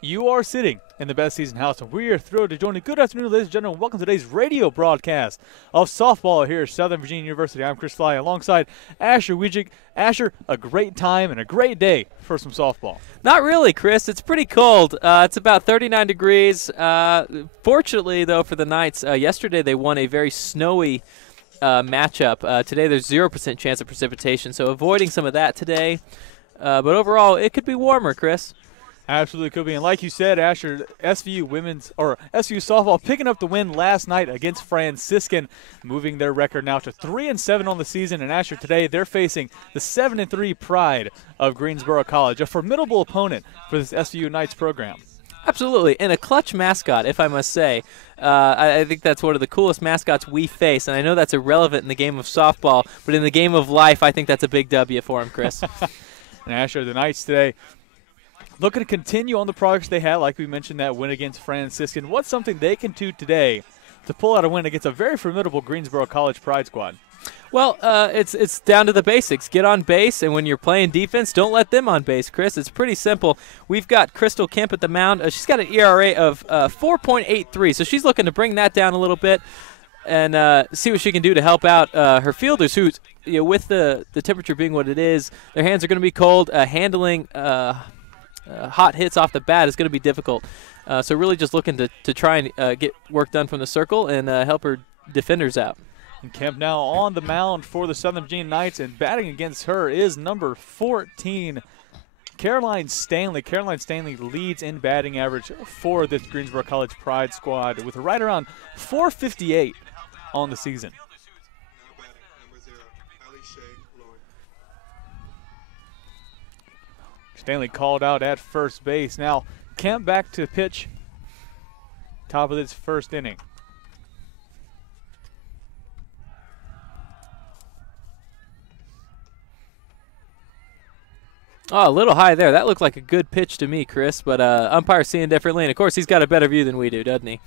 You are sitting in the best season house, and we are thrilled to join you. Good afternoon, ladies and gentlemen. Welcome to today's radio broadcast of softball here at Southern Virginia University. I'm Chris Fly alongside Asher Wijik. Asher, a great time and a great day for some softball. Not really, Chris. It's pretty cold. It's about 39 degrees. Fortunately, though, for the Knights, yesterday they won a very snowy matchup. Today there's 0% chance of precipitation, so avoiding some of that today. But overall, it could be warmer, Chris. Absolutely could be. And like you said, Asher, SVU softball picking up the win last night against Franciscan, moving their record now to 3-7 on the season. And Asher, today they're facing the 7-3 Pride of Greensboro College, a formidable opponent for this SVU Knights program. Absolutely, and a clutch mascot, if I must say. I think that's one of the coolest mascots we face, and I know that's irrelevant in the game of softball, but in the game of life, I think that's a big W for him, Chris. And Asher, the Knights today looking to continue on the progress they had, like we mentioned, that win against Franciscan. What's something they can do today to pull out a win against a very formidable Greensboro College Pride squad? Well, it's down to the basics. Get on base, and when you're playing defense, don't let them on base, Chris. It's pretty simple. We've got Crystal Kemp at the mound. She's got an ERA of 4.83, so she's looking to bring that down a little bit and see what she can do to help out her fielders, who's, with the temperature being what it is, their hands are going to be cold. Handling hot hits off the bat is going to be difficult. So really just looking to try and get work done from the circle and help her defenders out. And Kemp now on the mound for the Southern Virginia Knights, and batting against her is number 14, Caroline Stanley. Caroline Stanley leads in batting average for this Greensboro College Pride squad with right around 458 on the season. Stanley called out at first base. Now Kemp back to pitch, top of this first inning. Oh, a little high there. That looked like a good pitch to me, Chris, but umpire's seeing differently, and of course he's got a better view than we do, doesn't he?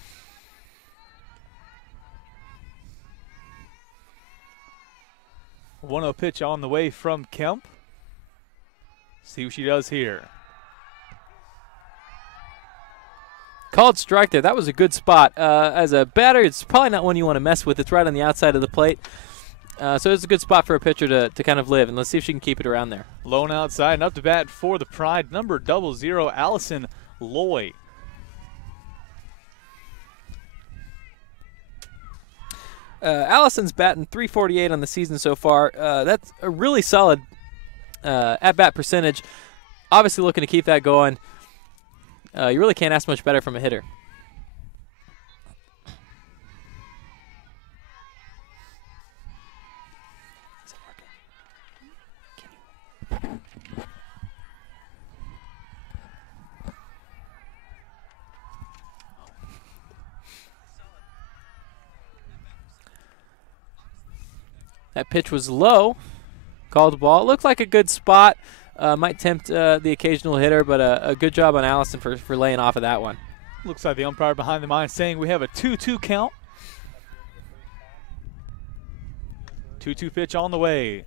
1-0 pitch on the way from Kemp. See what she does here. Called strike there. That was a good spot. As a batter, it's probably not one you want to mess with. It's right on the outside of the plate. So it's a good spot for a pitcher to kind of live, and let's see if she can keep it around there. Lone outside, and up to bat for the Pride, number 00, Allison Loy. Allison's batting .348 on the season so far. That's a really solid at-bat percentage. Obviously looking to keep that going. You really can't ask much better from a hitter. That pitch was low. Called the ball. It looked like a good spot. Might tempt the occasional hitter, but a good job on Allison for laying off of that one. Looks like the umpire behind the line saying we have a 2-2 count. 2-2 pitch on the way.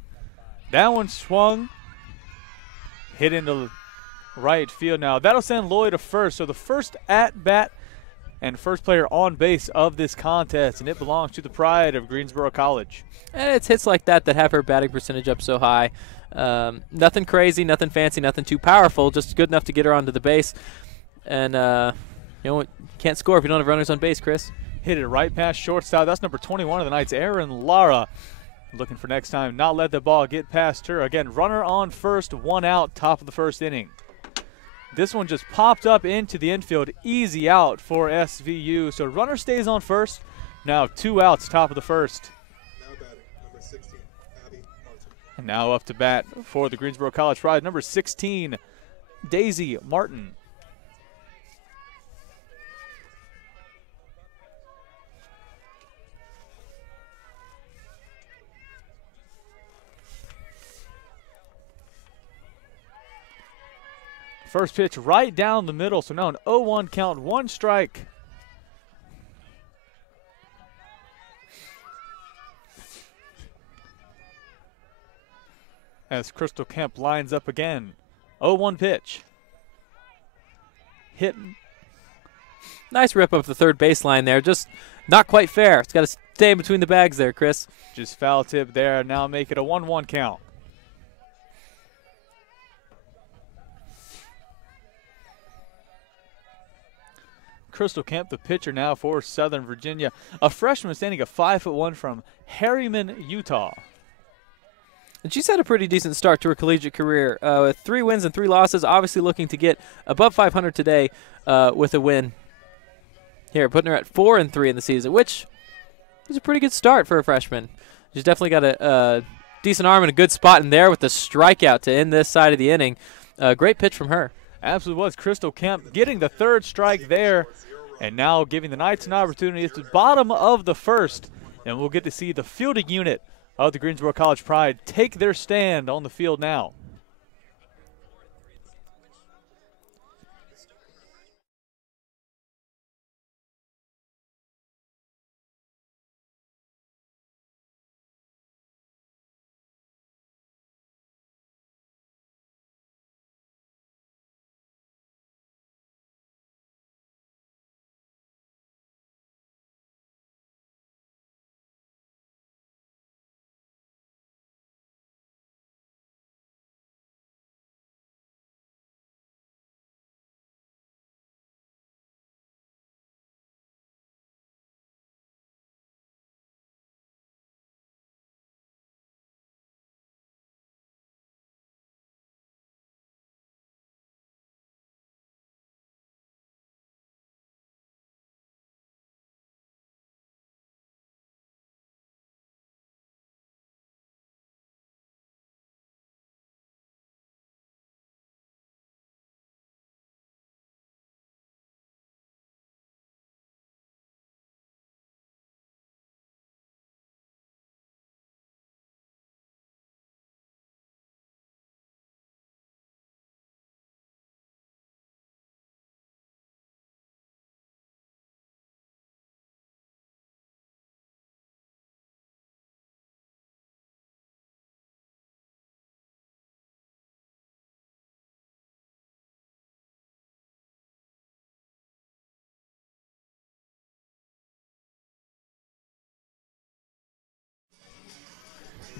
That one swung. Hit into right field now. That'll send Lloyd to first. So the first at-bat and first player on base of this contest, and it belongs to the Pride of Greensboro College. And it's hits like that have her batting percentage up so high. Nothing crazy, nothing fancy, nothing too powerful, just good enough to get her onto the base. And, can't score if you don't have runners on base, Chris. Hit it right past shortstop. That's number 21 of the Knights, Erin Lara. Looking for next time, not let the ball get past her. Again, runner on first, one out, top of the first inning. This one just popped up into the infield, easy out for SVU. So runner stays on first. Now 2 outs, top of the first. Now batting, number 16, Abby Martin. And now up to bat for the Greensboro College Pride, number 16, Daisy Martin. First pitch right down the middle, so now an 0-1 count, 1 strike. As Crystal Kemp lines up again. 0-1 pitch. hit. Nice rip up the third baseline there. Just not quite fair. It's got to stay in between the bags there, Chris. Just foul tip there. Now make it a 1-1 count. Crystal Kemp, the pitcher now for Southern Virginia. A freshman standing at 5'1" from Harriman, Utah. And she's had a pretty decent start to her collegiate career. With 3 wins and 3 losses, obviously looking to get above 500 today with a win. Here, putting her at 4-3 in the season, which is a pretty good start for a freshman. She's definitely got a decent arm and a good spot in there with the strikeout to end this side of the inning. Great pitch from her. Absolutely was. Crystal Kemp getting the 3rd strike there, and now giving the Knights an opportunity at the bottom of the 1st, and we'll get to see the fielding unit of the Greensboro College Pride take their stand on the field now.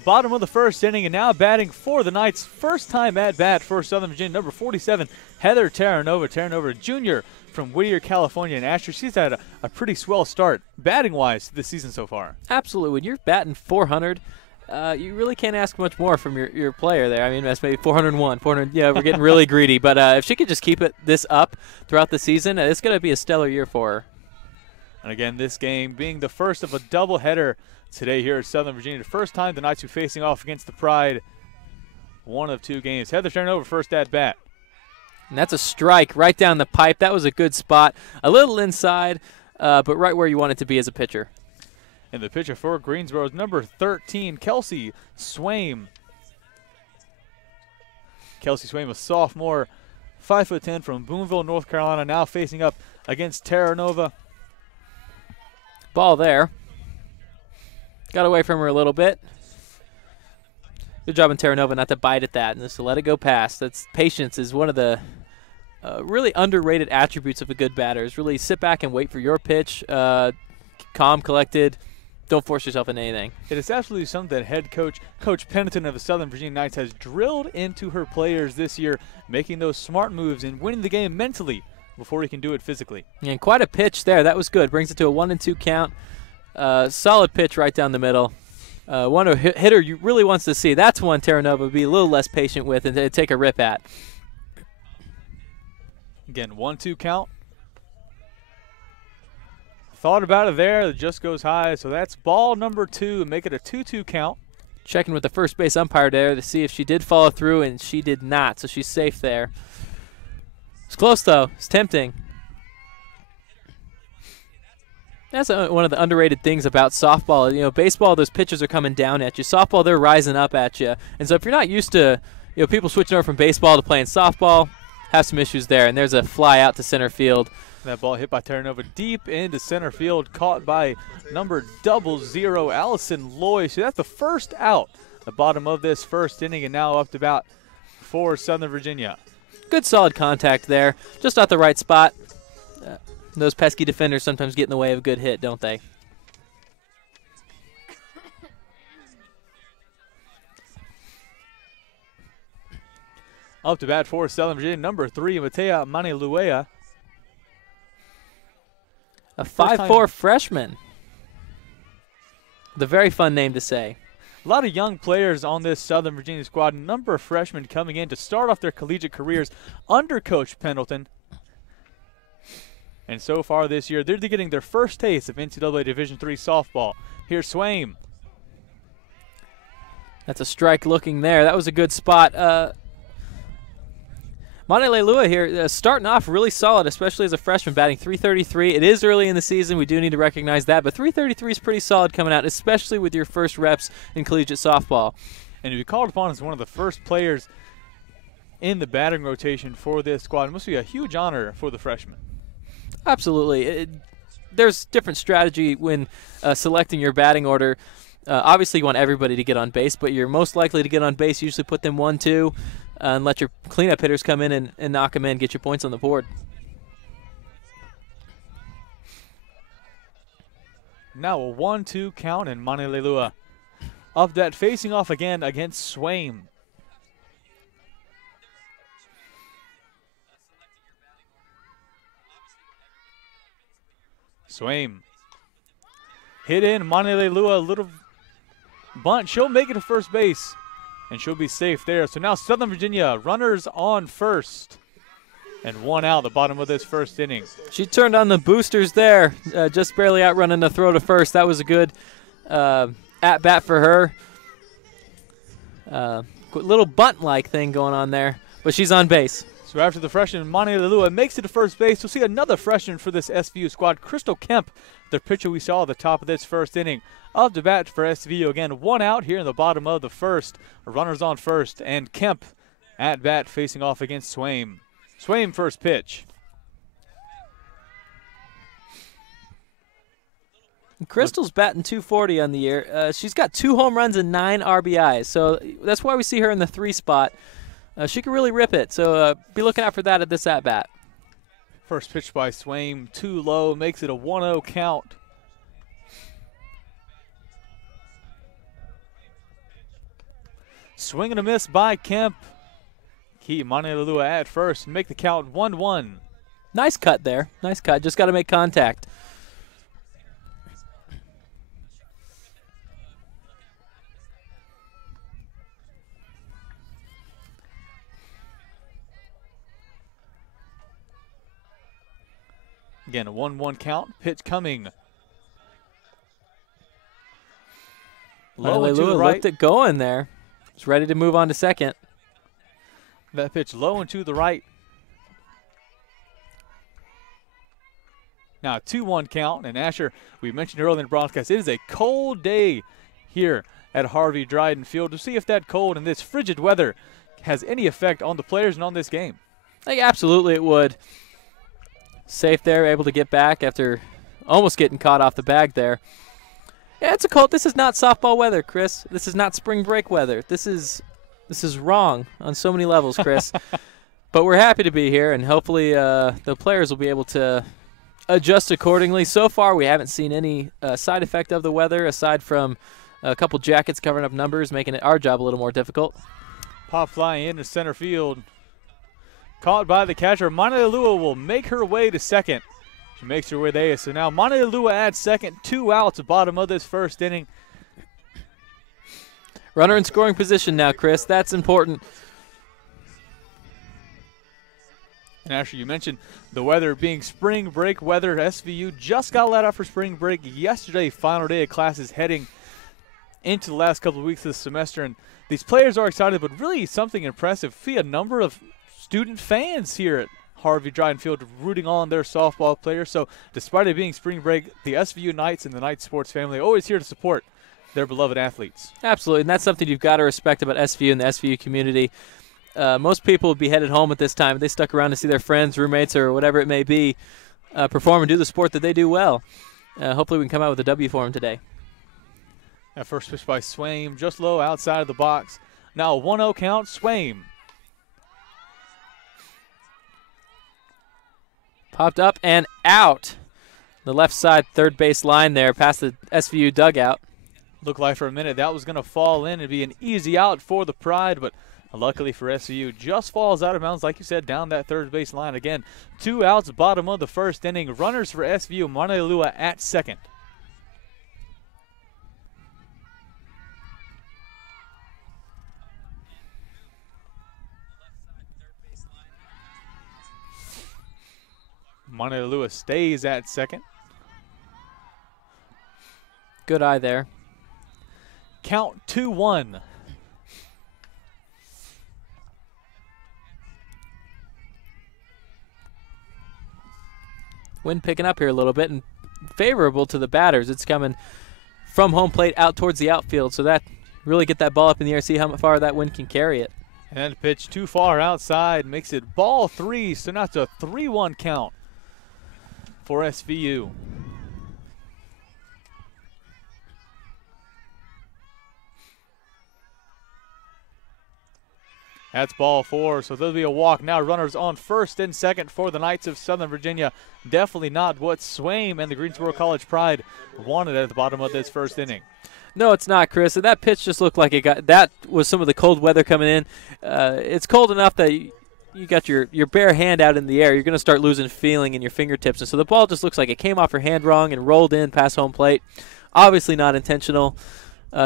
Bottom of the 1st inning, and now batting for the Knights. First time at bat for Southern Virginia, number 47, Heather Terranova. Terranova Jr. from Whittier, California. And Asher, she's had a pretty swell start, batting-wise, this season so far. Absolutely. When you're batting 400, you really can't ask much more from your player there. I mean, that's maybe 401, 400. Yeah, we're getting really greedy. But if she could just keep this up throughout the season, it's going to be a stellar year for her. And again, this game being the first of a doubleheader today here at Southern Virginia. The first time the Knights will be facing off against the Pride. 1 of 2 games. Heather Terranova first at bat. And that's a strike right down the pipe. That was a good spot. A little inside, but right where you want it to be as a pitcher. And the pitcher for Greensboro is number 13, Kelsey Swaim. Kelsey Swaim, a sophomore, 5'10" from Boonville, North Carolina, now facing up against Terranova. Ball there. Got away from her a little bit. Good job on Terranova not to bite at that and just to let it go past. Patience is one of the really underrated attributes of a good batter. Is really sit back and wait for your pitch, calm, collected. Don't force yourself into anything. It is absolutely something that head coach, Coach Pennington of the Southern Virginia Knights, has drilled into her players this year, making those smart moves and winning the game mentally before he can do it physically. And quite a pitch there. That was good. Brings it to a 1-2 count. Solid pitch right down the middle. One hitter you really wants to see. That's one Terranova would be a little less patient with and take a rip at. Again, 1-2 count. Thought about it there. It just goes high. So that's ball number 2. Make it a 2-2 count. Checking with the first base umpire there to see if she did follow through, and she did not. So she's safe there. It's close, though. It's tempting. That's one of the underrated things about softball. You know, baseball, those pitchers are coming down at you. Softball, they're rising up at you. And so if you're not used to, people switching over from baseball to playing softball, have some issues there. And there's a fly out to center field. That ball hit by Terranova deep into center field, caught by number 00, Allison Loy. So that's the first out, the bottom of this first inning, and now up to bat for Southern Virginia. Good solid contact there. Just not the right spot. Those pesky defenders sometimes get in the way of a good hit, don't they? Up to bat for Southern Virginia, number 3, Matea Maniluea. A 5'4" freshman. The very fun name to say. A lot of young players on this Southern Virginia squad. A number of freshmen coming in to start off their collegiate careers under Coach Pendleton. And so far this year, they're getting their first taste of NCAA Division III softball. Here's Swaim. That's a strike looking there. That was a good spot. Monte here starting off really solid, especially as a freshman, batting .333. It is early in the season. We do need to recognize that. But .333 is pretty solid coming out, especially with your first reps in collegiate softball. And to be called upon as one of the first players in the batting rotation for this squad, it must be a huge honor for the freshman. Absolutely. There's different strategy when selecting your batting order. Obviously, you want everybody to get on base, but you're most likely to get on base. Usually put them 1-2 and let your cleanup hitters come in and knock them in, get your points on the board. Now a 1-2 count, and Manilelua up that facing off again against Swaim. Swaim hit in. Manilelua, a little bunt. She'll make it to first base, and she'll be safe there. So now Southern Virginia, runners on first, and 1 out the bottom of this first inning. She turned on the boosters there, just barely outrunning the throw to first. That was a good at-bat for her. Little bunt-like thing going on there, but she's on base. So after the freshman, Manilelua makes it to first base. We'll see another freshman for this SVU squad, Crystal Kemp, the pitcher we saw at the top of this first inning. Up to bat for SVU again, 1 out here in the bottom of the first. Runners on first, and Kemp at bat facing off against Swaim. Swaim first pitch. Crystal's batting .240 on the year. She's got 2 home runs and 9 RBIs, so that's why we see her in the 3 spot. She can really rip it, so be looking out for that at this at-bat. First pitch by Swaim, too low, makes it a 1-0 count. Swing and a miss by Kemp. Keep Manilelua at first and make the count 1-1. Nice cut there. Nice cut. Just got to make contact. Again, a 1-1 count. Pitch coming. Low and to the right. Looked it going there. It's ready to move on to second. That pitch low and to the right. Now 2-1 count. And Asher, we mentioned earlier in the broadcast, it is a cold day here at Harvey Dryden Field. To see if that cold and this frigid weather has any effect on the players and on this game. I think absolutely it would. Safe there, able to get back after almost getting caught off the bag there. Yeah, it's a cold. This is not softball weather, Chris. This is not spring break weather. This is wrong on so many levels, Chris. But we're happy to be here, and hopefully the players will be able to adjust accordingly. So far, we haven't seen any side effect of the weather, aside from a couple jackets covering up numbers, making our job a little more difficult. Pop fly into center field. Caught by the catcher. Manilelua will make her way to second. She makes her way there. So now Manilelua at second. 2 outs, bottom of this first inning. Runner in scoring position now, Chris. That's important. And Asher, you mentioned the weather being spring break weather. SVU just got let out for spring break yesterday. Final day of classes heading into the last couple of weeks of the semester. And these players are excited, but really something impressive. See a number of student fans here at Harvey Dryden Field rooting on their softball players. So despite it being spring break, the SVU Knights and the Knights sports family are always here to support their beloved athletes. Absolutely, and that's something you've got to respect about SVU and the SVU community. Most people would be headed home at this time. They stuck around to see their friends, roommates, or whatever it may be perform and do the sport that they do well. Hopefully we can come out with a W for them today. That first pitch by Swaim, just low outside of the box. Now a 1-0 count, Swaim. Popped up and out. The left side third base line there past the SVU dugout. Looked like for a minute that was going to fall in and be an easy out for the Pride, but luckily for SVU, just falls out of bounds, like you said, down that third base line. Again, 2 outs, bottom of the first inning. Runners for SVU, Manalua at second. Manalua stays at second. Good eye there. Count 2-1. Wind picking up here a little bit and favorable to the batters. It's coming from home plate out towards the outfield, so that really get that ball up in the air, see how far that wind can carry it. And pitch too far outside makes it ball 3, so now it's a 3-1 count for SVU. That's ball 4, so there'll be a walk now. Runners on first and second for the Knights of Southern Virginia. Definitely not what Swaim and the Greensboro College Pride wanted at the bottom of this first inning. No, it's not, Chris. And that pitch just looked like it got. That was some of the cold weather coming in. It's cold enough that you got your bare hand out in the air. You're going to start losing feeling in your fingertips. And so the ball just looks like it came off her hand wrong and rolled in past home plate. Obviously not intentional.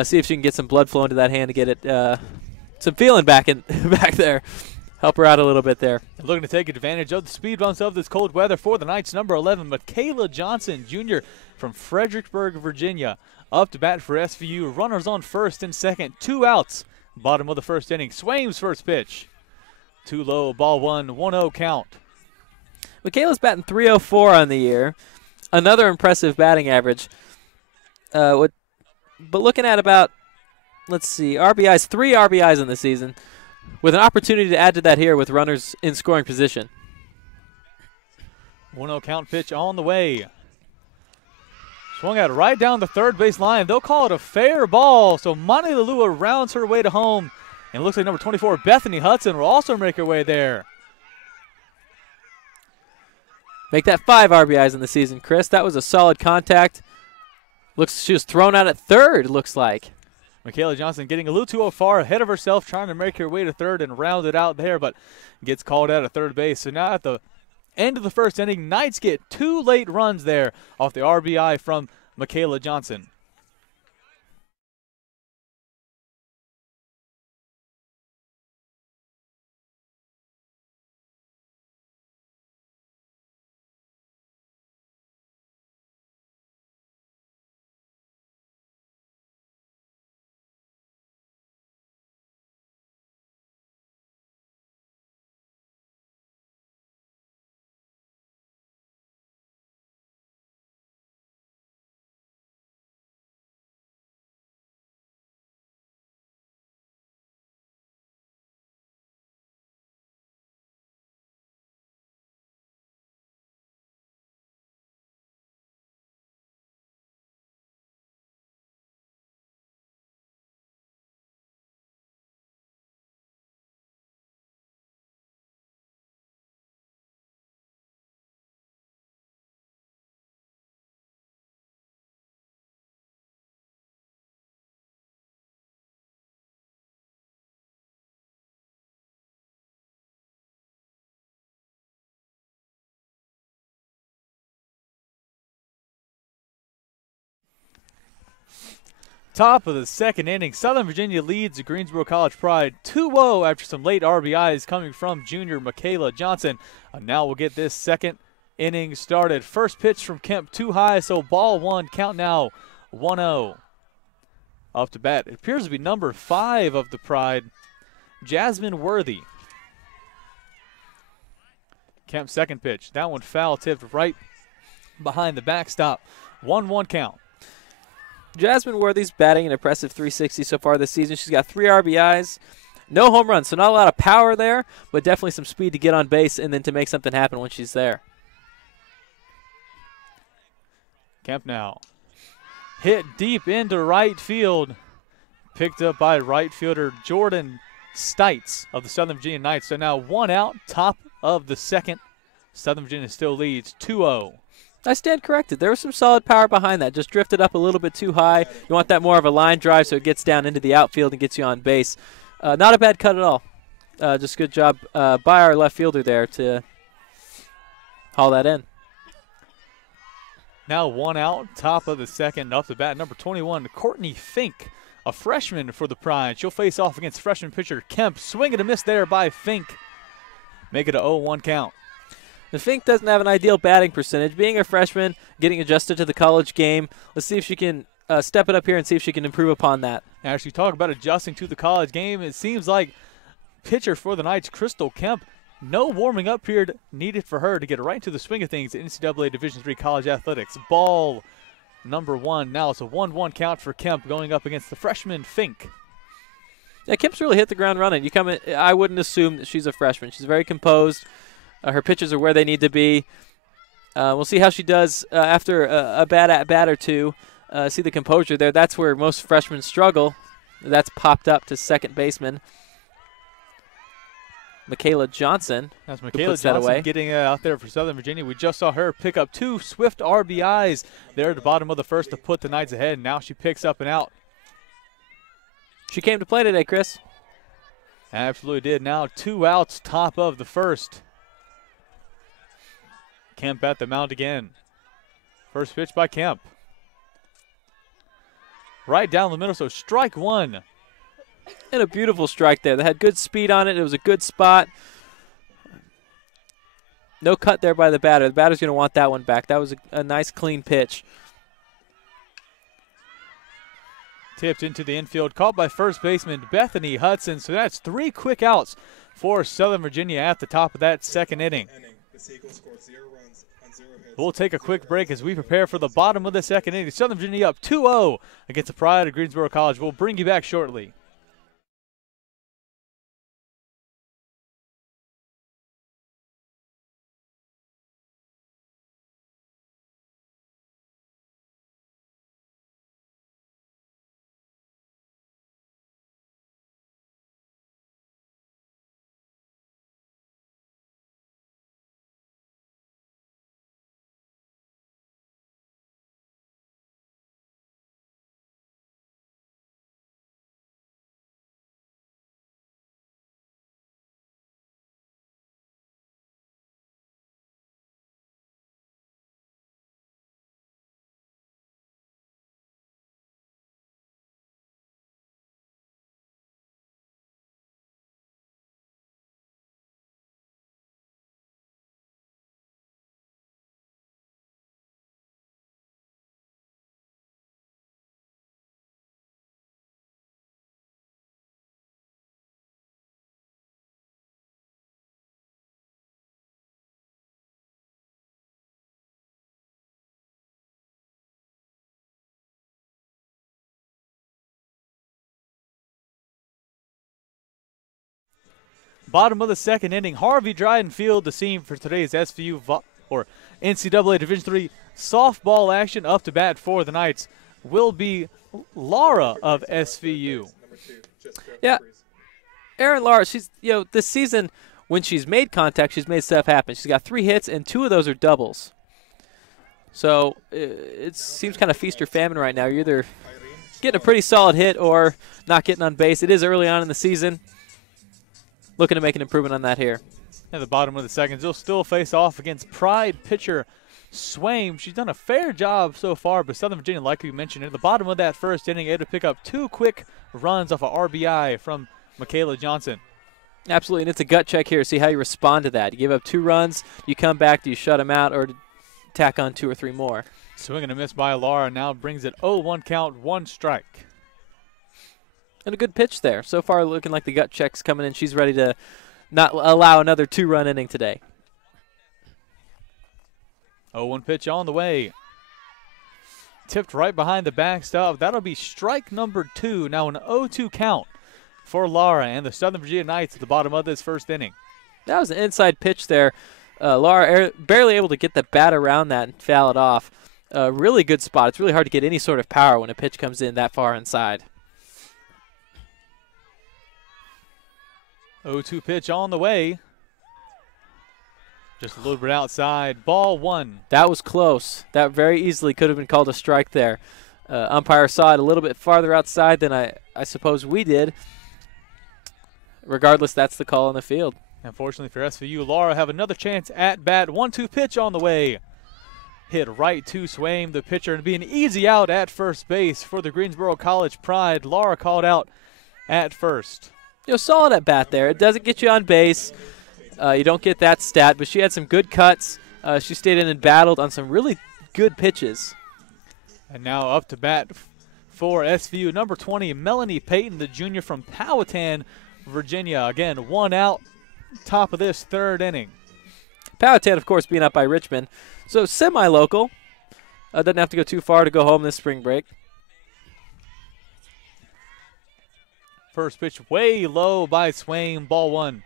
See if she can get some blood flow into that hand to get it. Some feeling back there. Help her out a little bit there. Looking to take advantage of the speed bumps of this cold weather for the Knights. Number 11, Michaela Johnson, Jr. from Fredericksburg, Virginia. Up to bat for SVU. Runners on first and second. 2 outs. Bottom of the first inning. Swaim's first pitch. Too low. Ball 1. 1-0 count. Michaela's batting .304 on the year. Another impressive batting average. But looking at about, let's see, RBIs, 3 RBIs in the season, with an opportunity to add to that here with runners in scoring position. 1-0 count pitch on the way. Swung out right down the third base line. They'll call it a fair ball, so Manalua rounds her way to home. And it looks like number 24, Bethany Hudson, will also make her way there. Make that 5 RBIs in the season, Chris. That was a solid contact. Looks she was thrown out at third, it looks like. Michaela Johnson getting a little too far ahead of herself, trying to make her way to third and round it out there, but gets called out at third base. So now at the end of the first inning, Knights get 2 late runs there off the RBI from Michaela Johnson. Top of the second inning, Southern Virginia leads the Greensboro College Pride 2-0 after some late RBIs coming from junior Michaela Johnson. And now we'll get this second inning started. First pitch from Kemp too high, so ball 1, count now 1-0. Up to bat, it appears to be number 5 of the Pride, Jasmine Worthy. Kemp's second pitch, that one foul tipped right behind the backstop. 1-1 count. Jasmine Worthy's batting an impressive .360 so far this season. She's got 3 RBIs, no home runs, so not a lot of power there, but definitely some speed to get on base and then to make something happen when she's there. Kemp now. Hit deep into right field. Picked up by right fielder Jordan Stites of the Southern Virginia Knights. So now 1 out, top of the second. Southern Virginia still leads 2-0. I stand corrected. There was some solid power behind that. Just drifted up a little bit too high. You want that more of a line drive so it gets down into the outfield and gets you on base. Not a bad cut at all. Just good job by our left fielder there to haul that in. Now 1 out, top of the second, off the bat, number 21, Courtney Fink, a freshman for the Pride. She'll face off against freshman pitcher Kemp. Swing and a miss there by Fink. Make it a 0-1 count. And Fink doesn't have an ideal batting percentage. Being a freshman, getting adjusted to the college game, let's see if she can step it up here and see if she can improve upon that. As you talk about adjusting to the college game, it seems like pitcher for the Knights, Crystal Kemp, no warming up period needed for her to get right into the swing of things in NCAA Division III college athletics. Ball number 1. Now it's a 1-1 count for Kemp going up against the freshman Fink. Yeah, Kemp's really hit the ground running. You come in, I wouldn't assume that she's a freshman. She's very composed. Her pitches are where they need to be. We'll see how she does after a bad at-bat or two. See the composure there. That's where most freshmen struggle. That's popped up to second baseman Michaela Johnson. That's Michaela Johnson getting out there for Southern Virginia. We just saw her pick up 2 swift RBIs there at the bottom of the first to put the Knights ahead. Now she picks up and out. She came to play today, Chris. Absolutely did. Now 2 outs, top of the first. Kemp at the mound again. First pitch by Kemp. Right down the middle, so strike 1. And a beautiful strike there. They had good speed on it. It was a good spot. No cut there by the batter. The batter's going to want that one back. That was a nice, clean pitch. Tipped into the infield, caught by first baseman Bethany Hudson. So that's 3 quick outs for Southern Virginia at the top of that second inning. The Seagulls scored 0 runs on 0 hits. We'll take a quick break as we prepare for the bottom of the second inning. Southern Virginia up 2-0 against the Pride of Greensboro College. We'll bring you back shortly. Bottom of the second inning, Harvey Dryden Field, the scene for today's SVU or NCAA Division III softball action. Up to bat for the Knights will be Laura of SVU. Yeah, Erin Laura, she's, this season when she's made contact, she's made stuff happen. She's got 3 hits and 2 of those are doubles. So it seems kind of feast or famine right now. You're either getting a pretty solid hit or not getting on base. It is early on in the season. Looking to make an improvement on that here. At the bottom of the second, they'll still face off against Pride pitcher Swaim. She's done a fair job so far, but Southern Virginia, like we mentioned, at the bottom of that first inning, able to pick up 2 quick runs off a RBI from Michaela Johnson. Absolutely, and it's a gut check here. See how you respond to that. You give up 2 runs, you come back, do you shut them out, or tack on 2 or 3 more? Swing and a miss by Laura now brings it 0-1 count, 1 strike. And a good pitch there. So far looking like the gut check's coming in. She's ready to not allow another 2-run inning today. 0-1 pitch on the way. Tipped right behind the backstop. That'll be strike number 2. Now an 0-2 count for Laura and the Southern Virginia Knights at the bottom of this first inning. That was an inside pitch there. Laura barely able to get the bat around that and foul it off. Really good spot. It's really hard to get any sort of power when a pitch comes in that far inside. 0-2 pitch on the way. Just a little bit outside. Ball 1. That was close. That very easily could have been called a strike there. Umpire saw it a little bit farther outside than I suppose we did. Regardless, that's the call on the field. Unfortunately for SVU, Laura have another chance at bat. 1-2 pitch on the way. Hit right to Swaim, the pitcher, and be an easy out at first base for the Greensboro College Pride. Laura called out at first. Solid at bat there. It doesn't get you on base. You don't get that stat, but she had some good cuts. She stayed in and battled on some really good pitches. And now up to bat for SVU, number 20, Melanie Payton, the junior from Powhatan, Virginia. Again, 1 out, top of this 3rd inning. Powhatan, of course, being up by Richmond. So semi-local. Doesn't have to go too far to go home this spring break. First pitch way low by Swaim, ball 1.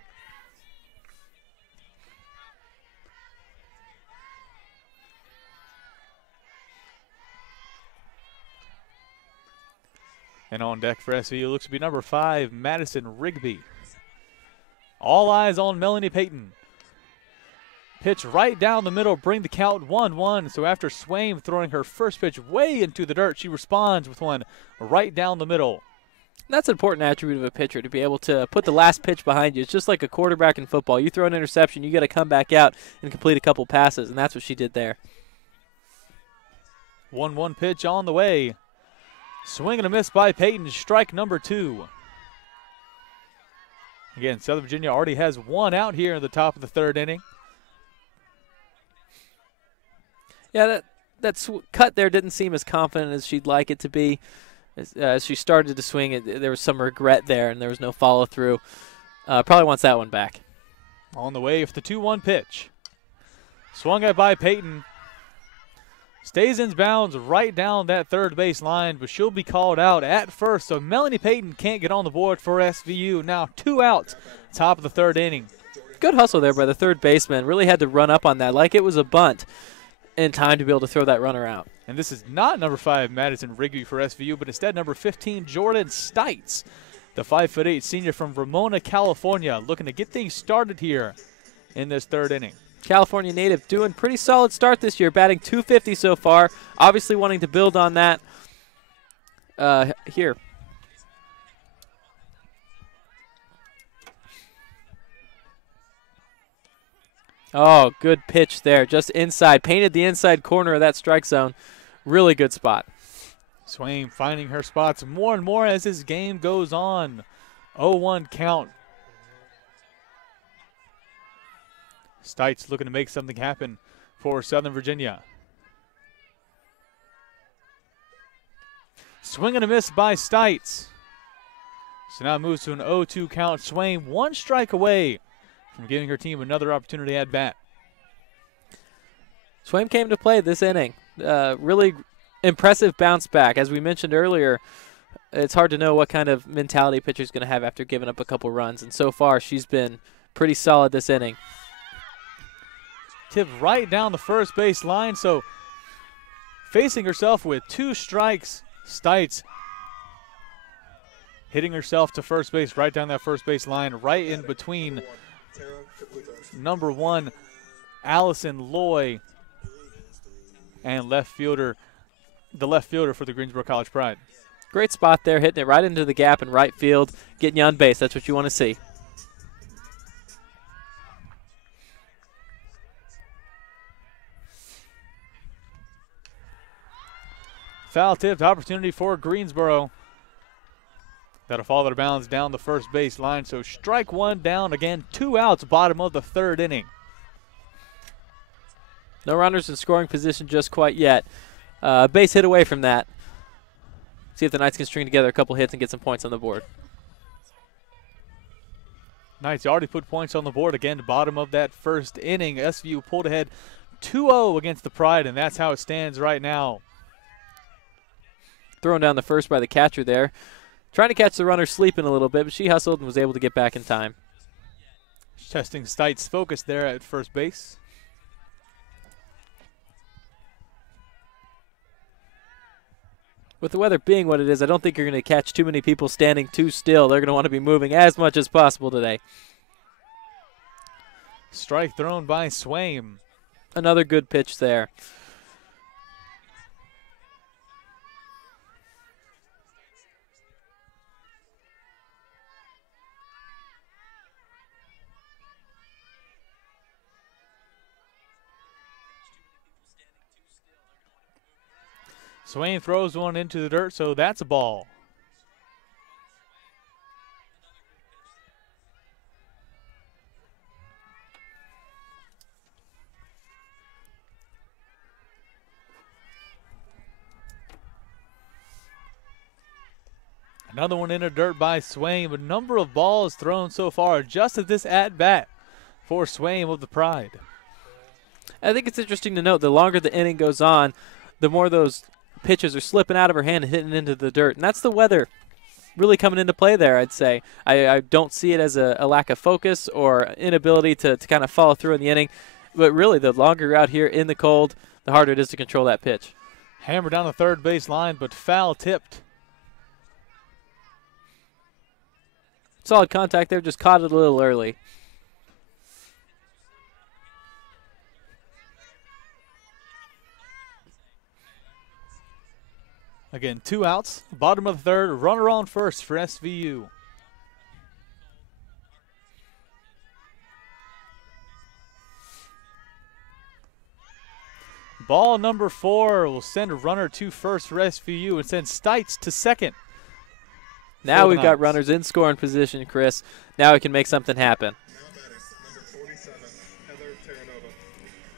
And on deck for SVU looks to be number 5, Madison Rigby. All eyes on Melanie Payton. Pitch right down the middle, bring the count 1-1. So after Swaim throwing her first pitch way into the dirt, she responds with one right down the middle. That's an important attribute of a pitcher, to be able to put the last pitch behind you. It's just like a quarterback in football. You throw an interception, you got to come back out and complete a couple passes, and that's what she did there. 1-1 pitch on the way. Swing and a miss by Payton, strike number 2. Again, Southern Virginia already has 1 out here in the top of the 3rd inning. Yeah, that cut there didn't seem as confident as she'd like it to be. As she started to swing, there was some regret there, and there was no follow-through. Probably wants that one back. On the way for the 2-1 pitch. Swung at by Payton. Stays in bounds right down that 3rd base line, but she'll be called out at first. So Melanie Payton can't get on the board for SVU. Now 2 outs, top of the 3rd inning. Good hustle there by the 3rd baseman. Really had to run up on that like it was a bunt in time to be able to throw that runner out. And this is not number 5, Madison Rigby for SVU, but instead number 15, Jordan Stites, the 5'8" senior from Ramona, California, looking to get things started here in this 3rd inning. California native doing pretty solid start this year, batting .250 so far. Obviously wanting to build on that here. Oh, good pitch there, just inside. Painted the inside corner of that strike zone. Really good spot. Swaim finding her spots more and more as this game goes on. 0-1 count. Stites looking to make something happen for Southern Virginia. Swing and a miss by Stites. So now moves to an 0-2 count. Swaim 1 strike away from giving her team another opportunity at bat. Swaim came to play this inning. Really impressive bounce back. As we mentioned earlier, it's hard to know what kind of mentality a pitcher's going to have after giving up a couple runs. And so far, she's been pretty solid this inning. Tipped right down the first base line, so facing herself with 2 strikes, Stites hitting herself to first base right down that first base line, right in between number 1, Allison Loy, and the left fielder for the Greensboro College Pride. Great spot there, hitting it right into the gap in right field, getting you on base. That's what you want to see. Foul tipped opportunity for Greensboro. That'll fall out of bounds down the first base line. So strike 1 down again, 2 outs, bottom of the 3rd inning. No runners in scoring position just quite yet. Base hit away from that. See if the Knights can string together a couple hits and get some points on the board. Knights already put points on the board again, bottom of that 1st inning. SVU pulled ahead 2-0 against the Pride, and that's how it stands right now. Thrown down the first by the catcher there. Trying to catch the runner sleeping a little bit, but she hustled and was able to get back in time. Testing Stites' focus there at first base. With the weather being what it is, I don't think you're going to catch too many people standing too still. They're going to want to be moving as much as possible today. Strike thrown by Swaim. Another good pitch there. Swain throws one into the dirt, so that's a ball. Another one in the dirt by Swain. A number of balls thrown so far just at this at-bat for Swain with the Pride. I think it's interesting to note the longer the inning goes on, the more those pitches are slipping out of her hand and hitting into the dirt. And that's the weather really coming into play there, I'd say. I don't see it as a lack of focus or inability to kind of follow through in the inning. But really, the longer you're out here in the cold, the harder it is to control that pitch. Hammer down the third base line, but foul tipped. Solid contact there, just caught it a little early. Again, 2 outs, bottom of the third, runner on first for SVU. Ball number 4 will send a runner to first for SVU and send Stites to second. Now we've got runners in scoring position, Chris. Now we can make something happen.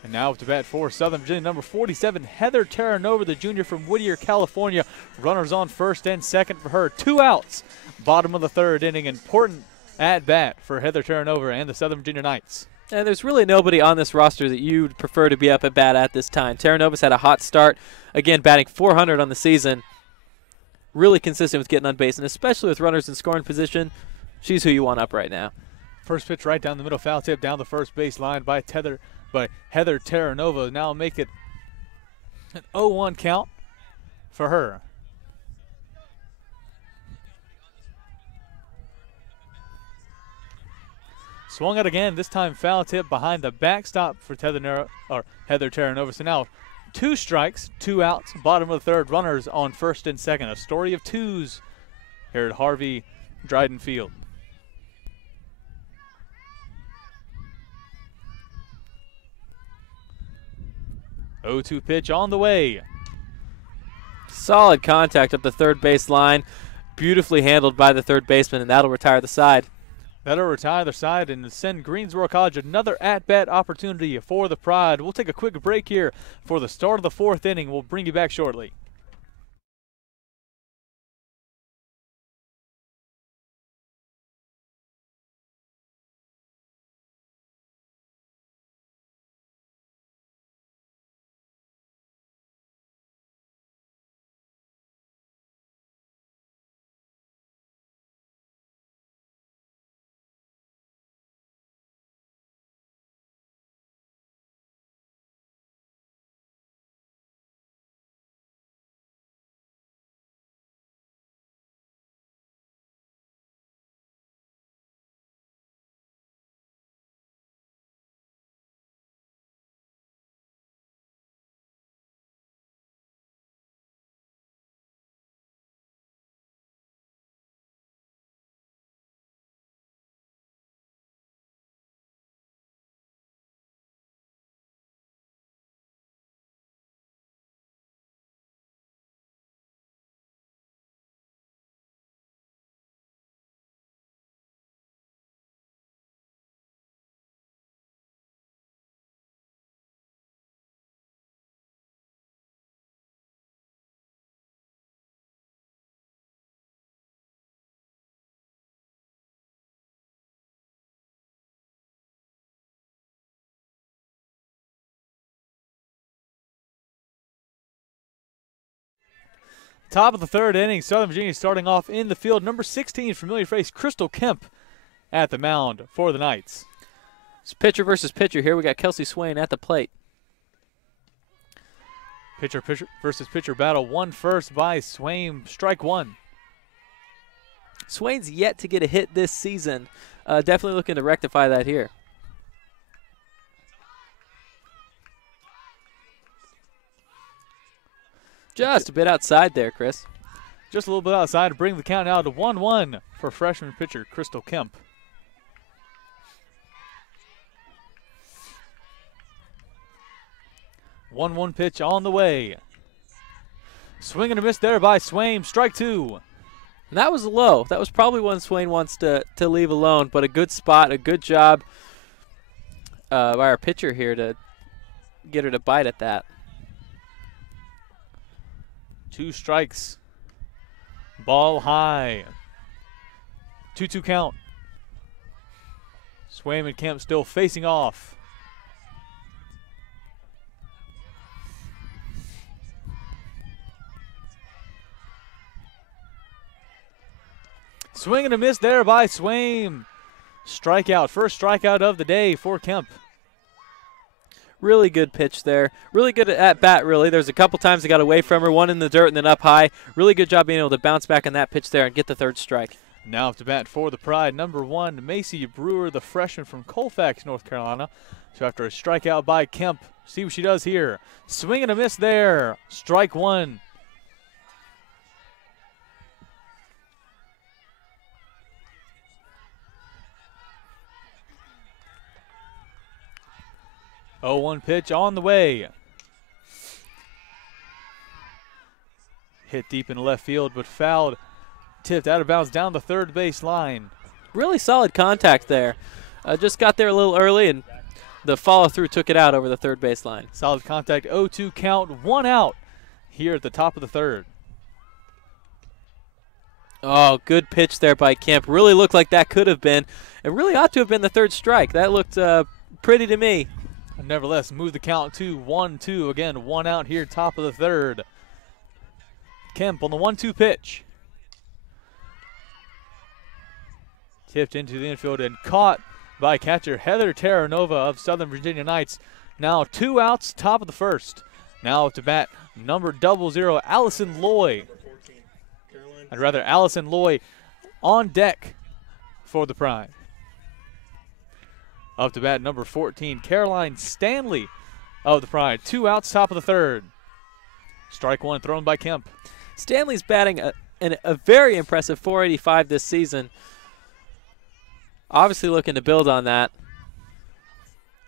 And now up to bat for Southern Virginia, number 47, Heather Terranova, the junior from Whittier, California. Runners on first and second for her. 2 outs, bottom of the third inning. Important at-bat for Heather Terranova and the Southern Virginia Knights. And there's really nobody on this roster that you'd prefer to be up at bat at this time. Terranova's had a hot start, again batting .400 on the season. Really consistent with getting on base, and especially with runners in scoring position, she's who you want up right now. First pitch right down the middle, foul tip down the first base line by Heather Terranova. Now make it an 0-1 count for her. Swung out again, this time foul tip behind the backstop for Heather Terranova. So now 2 strikes, 2 outs, bottom of the third, runners on first and second. A story of twos here at Harvey Dryden Field. 0-2 pitch on the way. Solid contact up the third base line. Beautifully handled by the third baseman, and that'll retire the side. That'll retire the side and send Greensboro College another at-bat opportunity for the Pride. We'll take a quick break here for the start of the 4th inning. We'll bring you back shortly. Top of the 3rd inning, Southern Virginia starting off in the field. Number 16, familiar face, Crystal Kemp at the mound for the Knights. It's pitcher versus pitcher here. We got Kelsey Swain at the plate. Pitcher versus pitcher battle. 1 first by Swain. Strike 1. Swain's yet to get a hit this season. Definitely looking to rectify that here. Just a bit outside there, Chris. Just a little bit outside to bring the count now to 1-1 for freshman pitcher Crystal Kemp. One pitch on the way. Swing and a miss there by Swain. Strike two. And that was low. That was probably one Swain wants to leave alone, but a good spot, a good job by our pitcher here to get her to bite at that. 2 strikes. Ball high. 2-2 count. Swain and Kemp still facing off. Swing and a miss there by Swain. Strikeout. First strikeout of the day for Kemp. Really good pitch there. Really good at bat, really. There's a couple times they got away from her, one in the dirt and then up high. Really good job being able to bounce back on that pitch there and get the third strike. Now up to bat for the Pride, number 1, Macy Brewer, the freshman from Colfax, North Carolina. So after a strikeout by Kemp, see what she does here. Swing and a miss there. Strike one. Oh, 1 pitch on the way. Hit deep in left field, but fouled. Tipped out of bounds down the third base line. Really solid contact there. Just got there a little early, and the follow-through took it out over the third base line. Solid contact, 0-2 count, 1 out here at the top of the third. Oh, good pitch there by Kemp. Really looked like that could have been. It really ought to have been the third strike. That looked pretty to me. Nevertheless, move the count to 1-2. Again, 1 out here, top of the third. Kemp on the 1-2 pitch. Tipped into the infield and caught by catcher Heather Terranova of Southern Virginia Knights. Now 2 outs, top of the first. Now up to bat, number 00, Allison Loy. Allison Loy on deck for the Pride. Up to bat, number 14, Caroline Stanley of the Pride. 2 outs, top of the third. Strike one thrown by Kemp. Stanley's batting a very impressive .485 this season. Obviously looking to build on that.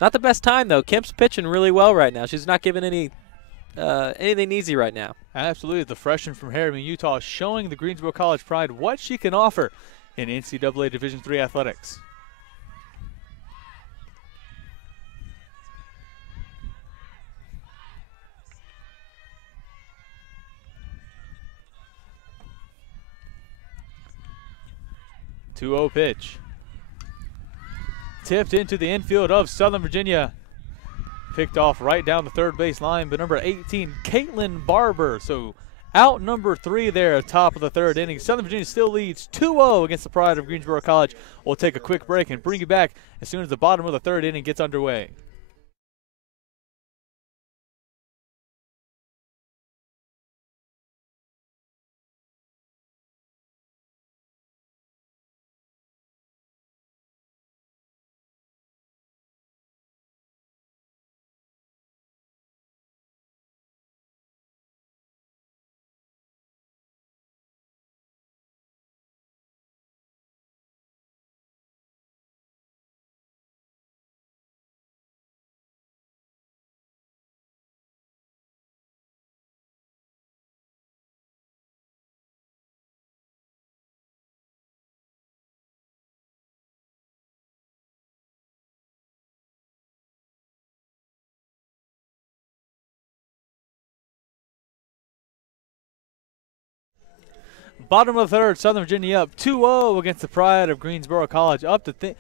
Not the best time, though. Kemp's pitching really well right now. She's not giving anything easy right now. Absolutely. The freshman from Harriman, Utah, showing the Greensboro College Pride what she can offer in NCAA Division III athletics. Two-0 pitch. Tipped into the infield of Southern Virginia. Picked off right down the third base line, but number 18, Caitlin Barber. So out number 3 there, top of the third inning. Southern Virginia still leads 2-0 against the Pride of Greensboro College. We'll take a quick break and bring you back as soon as the bottom of the third inning gets underway. Bottom of the third, Southern Virginia up 2-0 against the Pride of Greensboro College. Up to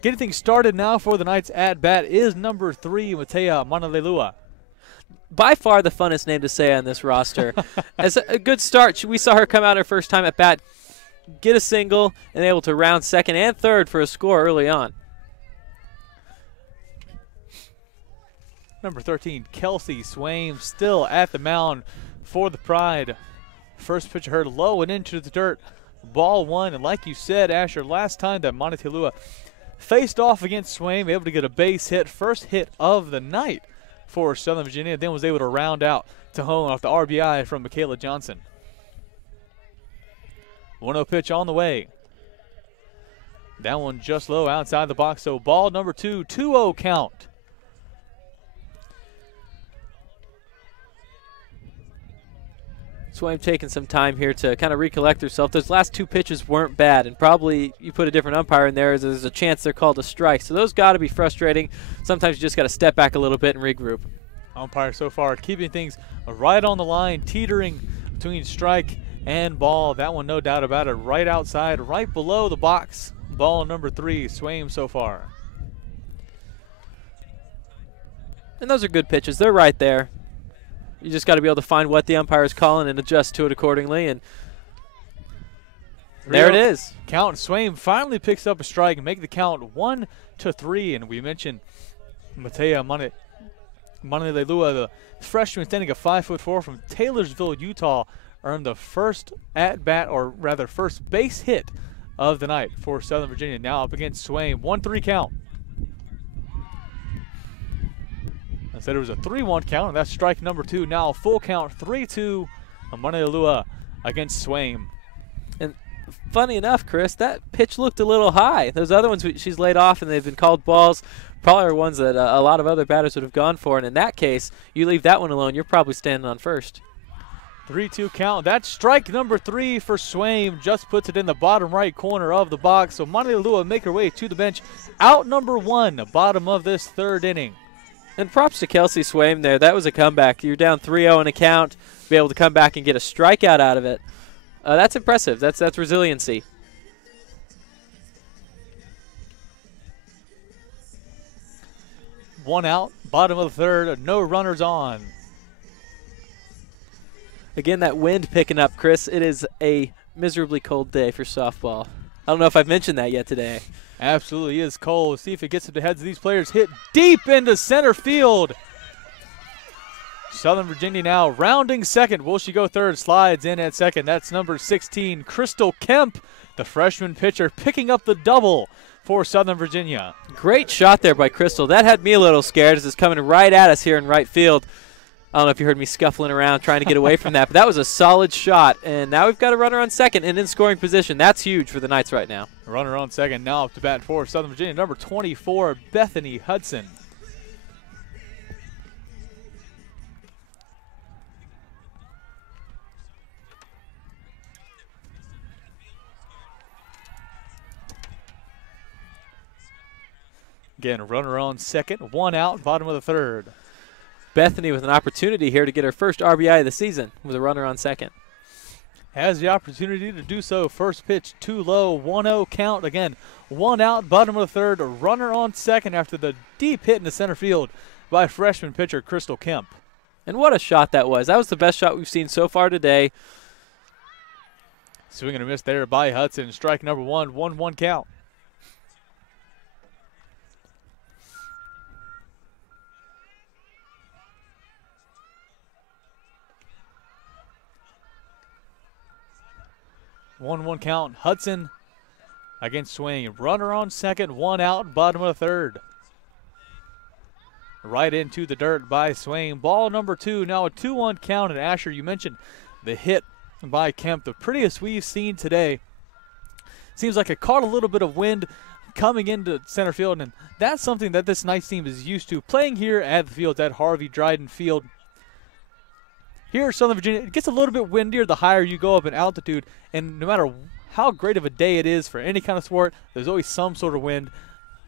getting things started now for the Knights at bat is number 3, Matea Manalelua. By far the funnest name to say on this roster. As a good start, we saw her come out her first time at bat, get a single, and able to round second and third for a score early on. Number 13, Kelsey Swain, still at the mound for the Pride. First pitch heard low and into the dirt. Ball one. And like you said, Asher, last time that Montetalua faced off against Swain, able to get a base hit. First hit of the night for Southern Virginia, then was able to round out to home off the RBI from Michaela Johnson. 1-0 pitch on the way. That one just low outside the box, so ball number 2, 2-0 count. Swaim taking some time here to kind of recollect herself. Those last 2 pitches weren't bad, and probably you put a different umpire in there, there's a chance they're called a strike. So those got to be frustrating. Sometimes you just got to step back a little bit and regroup. Umpire so far keeping things right on the line, teetering between strike and ball. That one, no doubt about it, right outside, right below the box. Ball number 3, Swaim so far. And those are good pitches. They're right there. You just got to be able to find what the umpire is calling and adjust to it accordingly. And there it is. Count. Swaim finally picks up a strike and make the count 1-3. And we mentioned Matea Manilelua, the freshman standing at 5'4" from Taylorsville, Utah, earned the first at-bat, or rather first base hit of the night for Southern Virginia. Now up against Swaim. 1-3 count. I said it was a 3-1 count, and that's strike number 2. Now a full count, 3-2. Manilelua against Swaim. And funny enough, Chris, that pitch looked a little high. Those other ones she's laid off and they've been called balls, probably are ones that a lot of other batters would have gone for. And in that case, you leave that one alone, you're probably standing on first. 3-2 count. That's strike number 3 for Swaim. Just puts it in the bottom right corner of the box. So Manilelua make her way to the bench. Out number 1, bottom of this 3rd inning. And props to Kelsey Swaim there. That was a comeback. You're down 3-0 in a count, be able to come back and get a strikeout out of it. That's impressive. That's resiliency. One out, bottom of the 3rd, no runners on. Again, that wind picking up, Chris. It is a miserably cold day for softball. I don't know if I've mentioned that yet today. Absolutely is cold. See if it gets to the heads of these players. Hit deep into center field. Southern Virginia now rounding second. Will she go third? Slides in at second. That's number 16, Crystal Kemp, the freshman pitcher, picking up the double for Southern Virginia. Great shot there by Crystal. That had me a little scared as it's coming right at us here in right field. I don't know if you heard me scuffling around trying to get away from that, but that was a solid shot. And now we've got a runner on second and in scoring position. That's huge for the Knights right now. Runner on second, now up to bat for Southern Virginia, number 24, Bethany Hudson. Again, runner on second, 1 out, bottom of the 3rd. Bethany with an opportunity here to get her first RBI of the season with a runner on second. Has the opportunity to do so. First pitch too low, 1-0 count. Again, 1 out, bottom of the 3rd, a runner on second after the deep hit in the center field by freshman pitcher Crystal Kemp. And what a shot that was. That was the best shot we've seen so far today. Swing and a miss there by Hudson. Strike number 1, 1-1 count. One count. Hudson against Swaim. Runner on second, 1 out, bottom of the 3rd. Right into the dirt by Swaim. Ball number 2, now a 2-1 count. And Asher, you mentioned the hit by Kemp, the prettiest we've seen today. Seems like it caught a little bit of wind coming into center field, and that's something that this Knights team is used to. Playing here at the field, at Harvey Dryden Field. Here at Southern Virginia, it gets a little bit windier the higher you go up in altitude, and no matter how great of a day it is for any kind of sport, there's always some sort of wind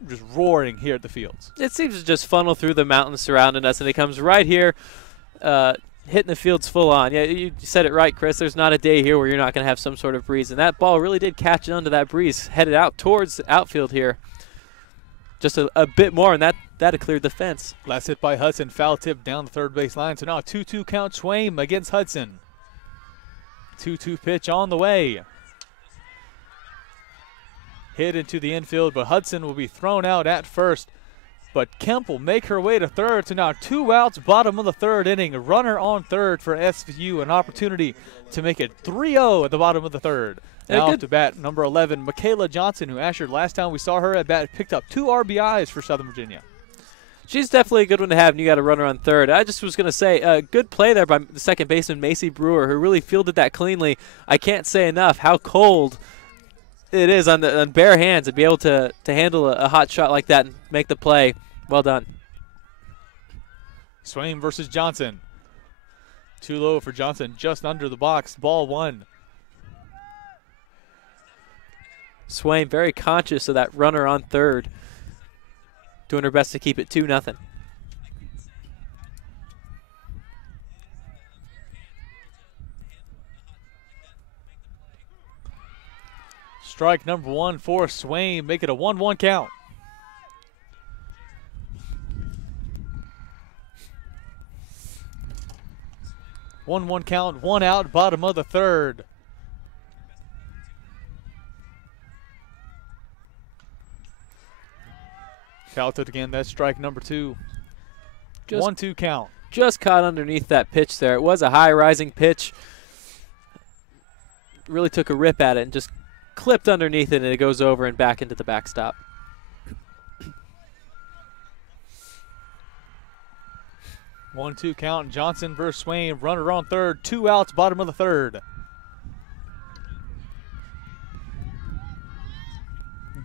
just roaring here at the fields. It seems to just funnel through the mountains surrounding us, and it comes right here, hitting the fields full on. Yeah, you said it right, Chris. There's not a day here where you're not going to have some sort of breeze, and that ball really did catch onto that breeze, headed out towards the outfield here. Just a bit more, and that had cleared the fence. Last hit by Hudson, foul tip down the 3rd base line. So now a 2-2 count. Swaim against Hudson. 2-2 pitch on the way. Hit into the infield, but Hudson will be thrown out at first. But Kemp will make her way to 3rd. So now 2 outs, bottom of the 3rd inning. A runner on 3rd for SVU. An opportunity to make it 3-0 at the bottom of the 3rd. Now up to bat, number 11, Michaela Johnson, who, Asher, last time we saw her at bat, picked up 2 RBIs for Southern Virginia. She's definitely a good one to have, and you got a runner on third. I just was going to say, good play there by the second baseman, Macy Brewer, who really fielded that cleanly. I can't say enough how cold it is on bare hands to be able to handle a hot shot like that and make the play. Well done. Swain versus Johnson. Too low for Johnson, just under the box. Ball 1. Swain very conscious of that runner on third. Doing her best to keep it 2-0. Strike number 1 for Swain. Make it a 1-1 count. One count, 1 out, bottom of the third. Counted again, that's strike number 2. 1-2 count. Just caught underneath that pitch there. It was a high rising pitch. Really took a rip at it and just clipped underneath it, and it goes over and back into the backstop. One, 2 count. Johnson versus Swain. Runner on third. 2 outs, bottom of the third.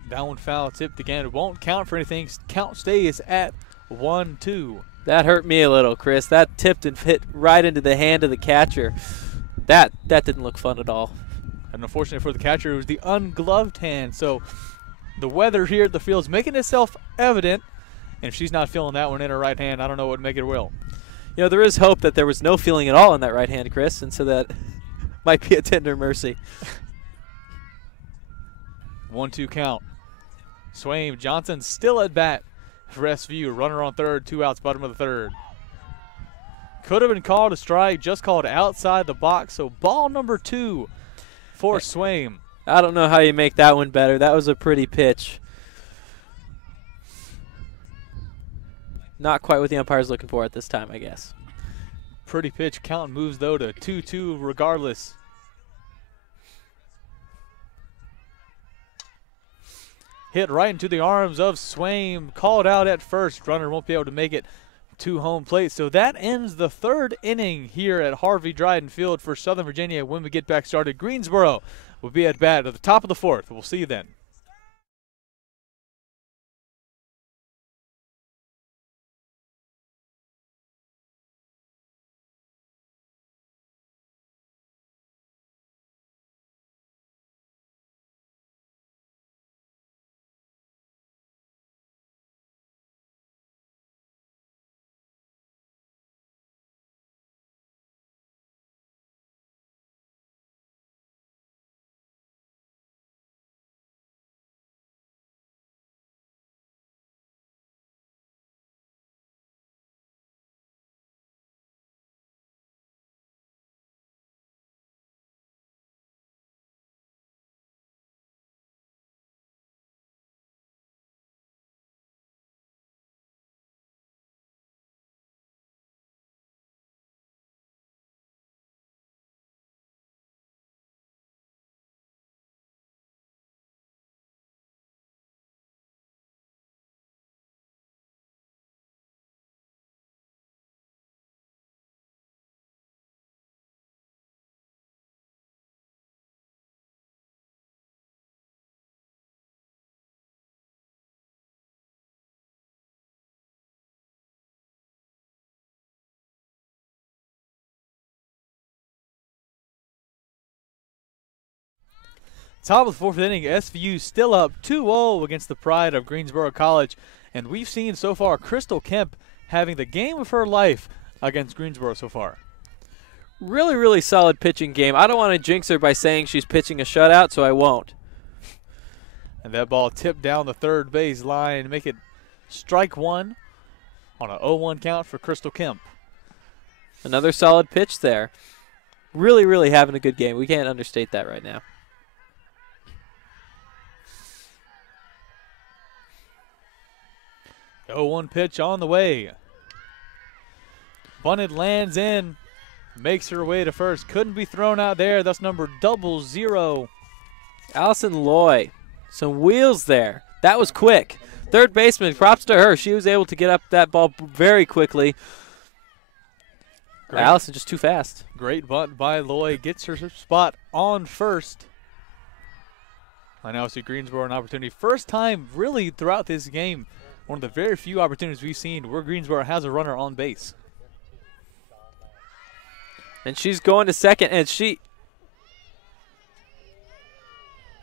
That one foul tipped again. It won't count for anything. Count stays at 1-2. That hurt me a little, Chris. That tipped and hit right into the hand of the catcher. That didn't look fun at all. And unfortunately for the catcher, it was the ungloved hand. So the weather here at the field is making itself evident. And if she's not feeling that one in her right hand, I don't know what would make it will. You know, there is hope that there was no feeling at all in that right hand, Chris, and so that might be a tender mercy. 1-2 count. Swain, Johnson still at bat for SVU. Runner on third, 2 outs, bottom of the third. Could have been called a strike, just called outside the box. So ball number 2 for Swain. I don't know how you make that one better. That was a pretty pitch. Not quite what the umpire's looking for at this time, I guess. Pretty pitch. Count moves, though, to 2-2 regardless. Hit right into the arms of Swain. Called out at first. Runner won't be able to make it to home plate. So that ends the third inning here at Harvey Dryden Field for Southern Virginia. When we get back started, Greensboro will be at bat at the top of the 4th. We'll see you then. Top of the 4th inning, SVU still up 2-0 against the Pride of Greensboro College. And we've seen so far Crystal Kemp having the game of her life against Greensboro so far. Really, really solid pitching game. I don't want to jinx her by saying she's pitching a shutout, so I won't. And that ball tipped down the third base line, make it strike 1 on a 0-1 count for Crystal Kemp. Another solid pitch there. Really, really having a good game. We can't understate that right now. The 0-1 pitch on the way. Bunted lands in, makes her way to first. Couldn't be thrown out there. That's number 00. Allison Loy, some wheels there. That was quick. Third baseman, props to her. She was able to get up that ball very quickly. Great. Allison just too fast. Great bunt by Loy. Gets her spot on first. I now see Greensboro an opportunity. First time really throughout this game, one of the very few opportunities we've seen where Greensboro has a runner on base. And she's going to second, and she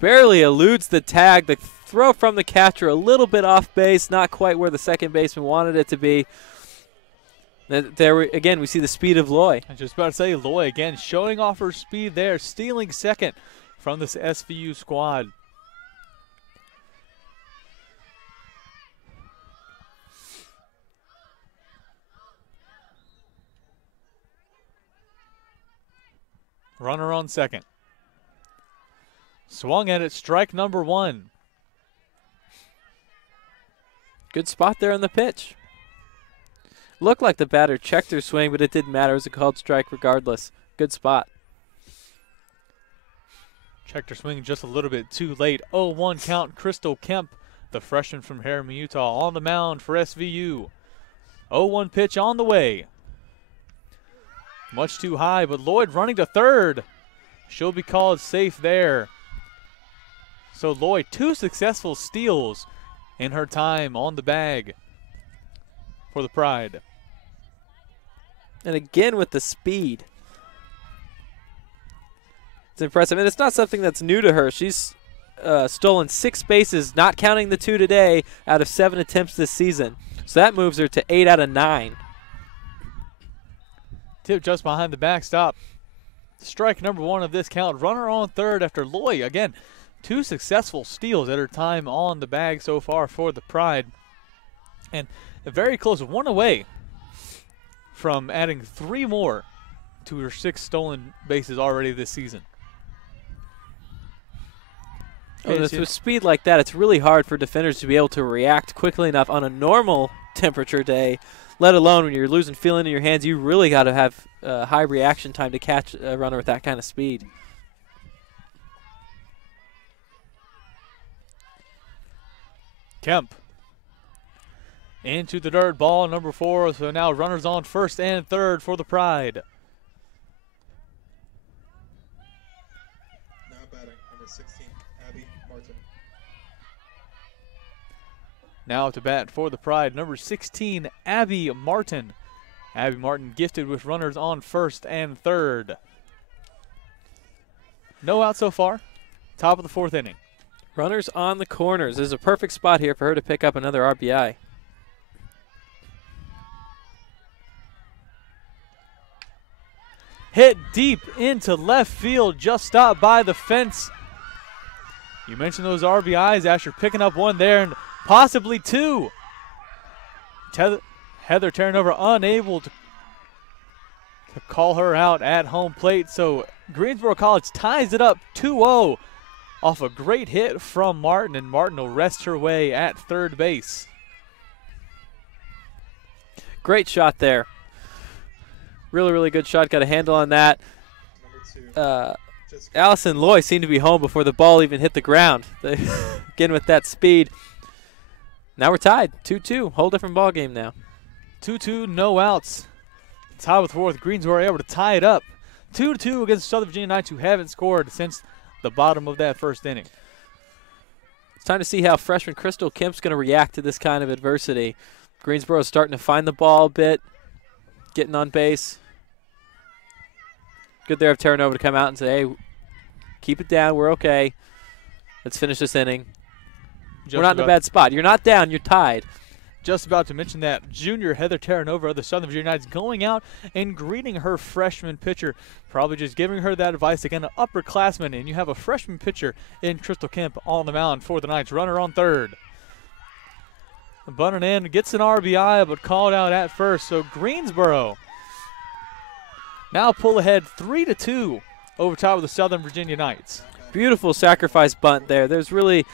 barely eludes the tag. The throw from the catcher a little bit off base, not quite where the second baseman wanted it to be. There again, we see the speed of Loy. I was just about to say, Loy again showing off her speed there, stealing second from this SVU squad. Runner on second. Swung at it, strike number one. Good spot there on the pitch. Looked like the batter checked her swing, but it didn't matter. It was a called strike regardless. Good spot. Checked her swing just a little bit too late. 0-1 count. Crystal Kemp, the freshman from Harriman, Utah, on the mound for SVU. 0-1 pitch on the way. Much too high, but Lloyd running to third. She'll be called safe there. So Lloyd, 2 successful steals in her time on the bag for the Pride. And again with the speed. It's impressive. And it's not something that's new to her. She's stolen 6 bases, not counting the 2 today, out of 7 attempts this season. So that moves her to 8 out of 9. Tip just behind the backstop. Strike number one of this count. Runner on third after Loy. Again, 2 successful steals at her time on the bag so far for the Pride. And very close, 1 away from adding 3 more to her 6 stolen bases already this season. With speed like that, it's really hard for defenders to be able to react quickly enough on a normal temperature day, let alone when you're losing feeling in your hands. You really got to have high reaction time to catch a runner with that kind of speed. Kemp into the dirt, ball number 4. So now runners on first and third for the Pride. Now batting, number 16, Abby Martin. Now to bat for the Pride, number 16, Abby Martin. Abby Martin gifted with runners on first and third. No out so far. Top of the 4th inning. Runners on the corners. This is a perfect spot here for her to pick up another RBI. Hit deep into left field, just stopped by the fence. You mentioned those RBIs after picking up 1 there and possibly 2. Heather Terranova unable to call her out at home plate. So Greensboro College ties it up 2-0 off a great hit from Martin, and Martin will rest her way at third base. Great shot there. Really, really good shot. Got a handle on that. Number 2. Allison Loy seemed to be home before the ball even hit the ground. Again with that speed. Now we're tied, 2-2. Whole different ball game now. 2-2, no outs. Tied with 4th. Greensboro able to tie it up. 2-2 against Southern Virginia Knights, who haven't scored since the bottom of that 1st inning. It's time to see how freshman Crystal Kemp's going to react to this kind of adversity. Greensboro's starting to find the ball a bit, getting on base. Good there of Terranova to come out and say, hey, keep it down. We're okay. Let's finish this inning. We're not in a bad spot. You're not down. You're tied. Just about to mention that junior Heather Terranova of the Southern Virginia Knights going out and greeting her freshman pitcher, probably just giving her that advice. Again, an upperclassman, and you have a freshman pitcher in Crystal Kemp on the mound for the Knights. Runner on third. Bunting in, gets an RBI, but called out at first. So Greensboro now pull ahead 3-2 over top of the Southern Virginia Knights. Beautiful sacrifice bunt there. There's really,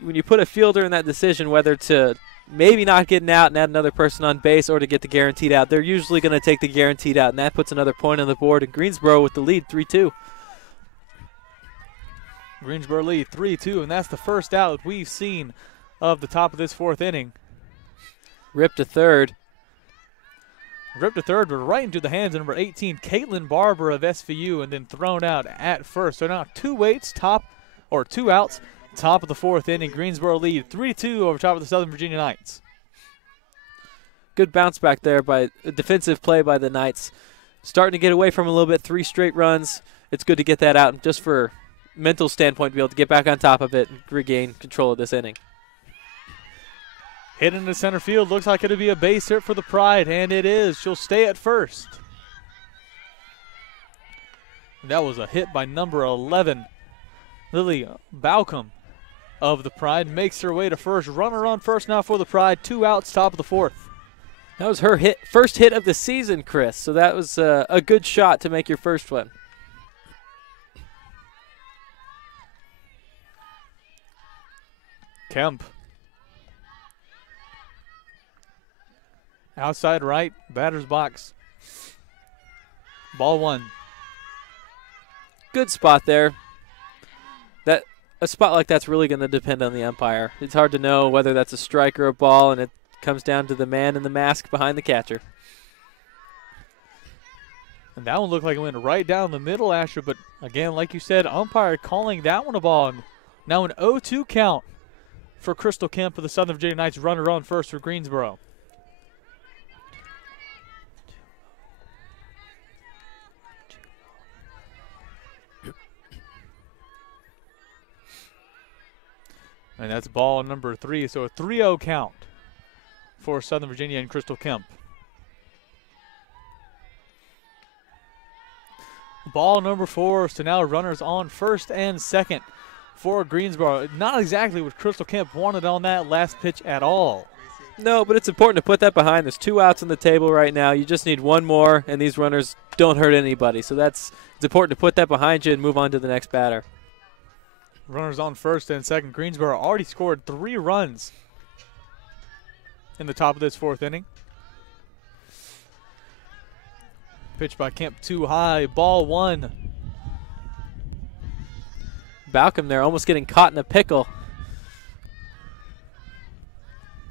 when you put a fielder in that decision whether to maybe not get an out and add another person on base or to get the guaranteed out, they're usually going to take the guaranteed out, and that puts another point on the board. And Greensboro with the lead, 3-2. Greensboro lead 3-2, and that's the first out we've seen of the top of this fourth inning. Ripped to third. Ripped to third, but right into the hands of number 18, Caitlin Barber of SVU, and then thrown out at first. So now two outs, top of the fourth inning. Greensboro lead 3-2 over top of the Southern Virginia Knights. Good bounce back there by a defensive play by the Knights. Starting to get away from a little bit, 3 straight runs. It's good to get that out just for mental standpoint, to be able to get back on top of it and regain control of this inning. Hit into center field. Looks like it'll be a base hit for the Pride, and it is. She'll stay at first. That was a hit by number 11, Lily Baucom of the Pride. Makes her way to first. Runner on first now for the Pride. 2 outs, top of the fourth. That was her first hit of the season, Chris. So that was a good shot to make your first one. Kemp. Outside right, batter's box. Ball 1. Good spot there. A spot like that's really going to depend on the umpire. It's hard to know whether that's a strike or a ball, and it comes down to the man in the mask behind the catcher. And that one looked like it went right down the middle, Asher, but again, like you said, umpire calling that one a ball. Now an 0-2 count for Crystal Kemp of the Southern Virginia Knights. Runner on first for Greensboro. And that's ball number 3, so a 3-0 count for Southern Virginia and Crystal Kemp. Ball number 4, so now runners on first and second for Greensboro. Not exactly what Crystal Kemp wanted on that last pitch at all. No, but it's important to put that behind. There's 2 outs on the table right now. You just need 1 more, and these runners don't hurt anybody. So it's important to put that behind you and move on to the next batter. Runners on first and second. Greensboro already scored 3 runs in the top of this fourth inning. Pitch by Kemp too high. Ball 1. Baucom there almost getting caught in a pickle.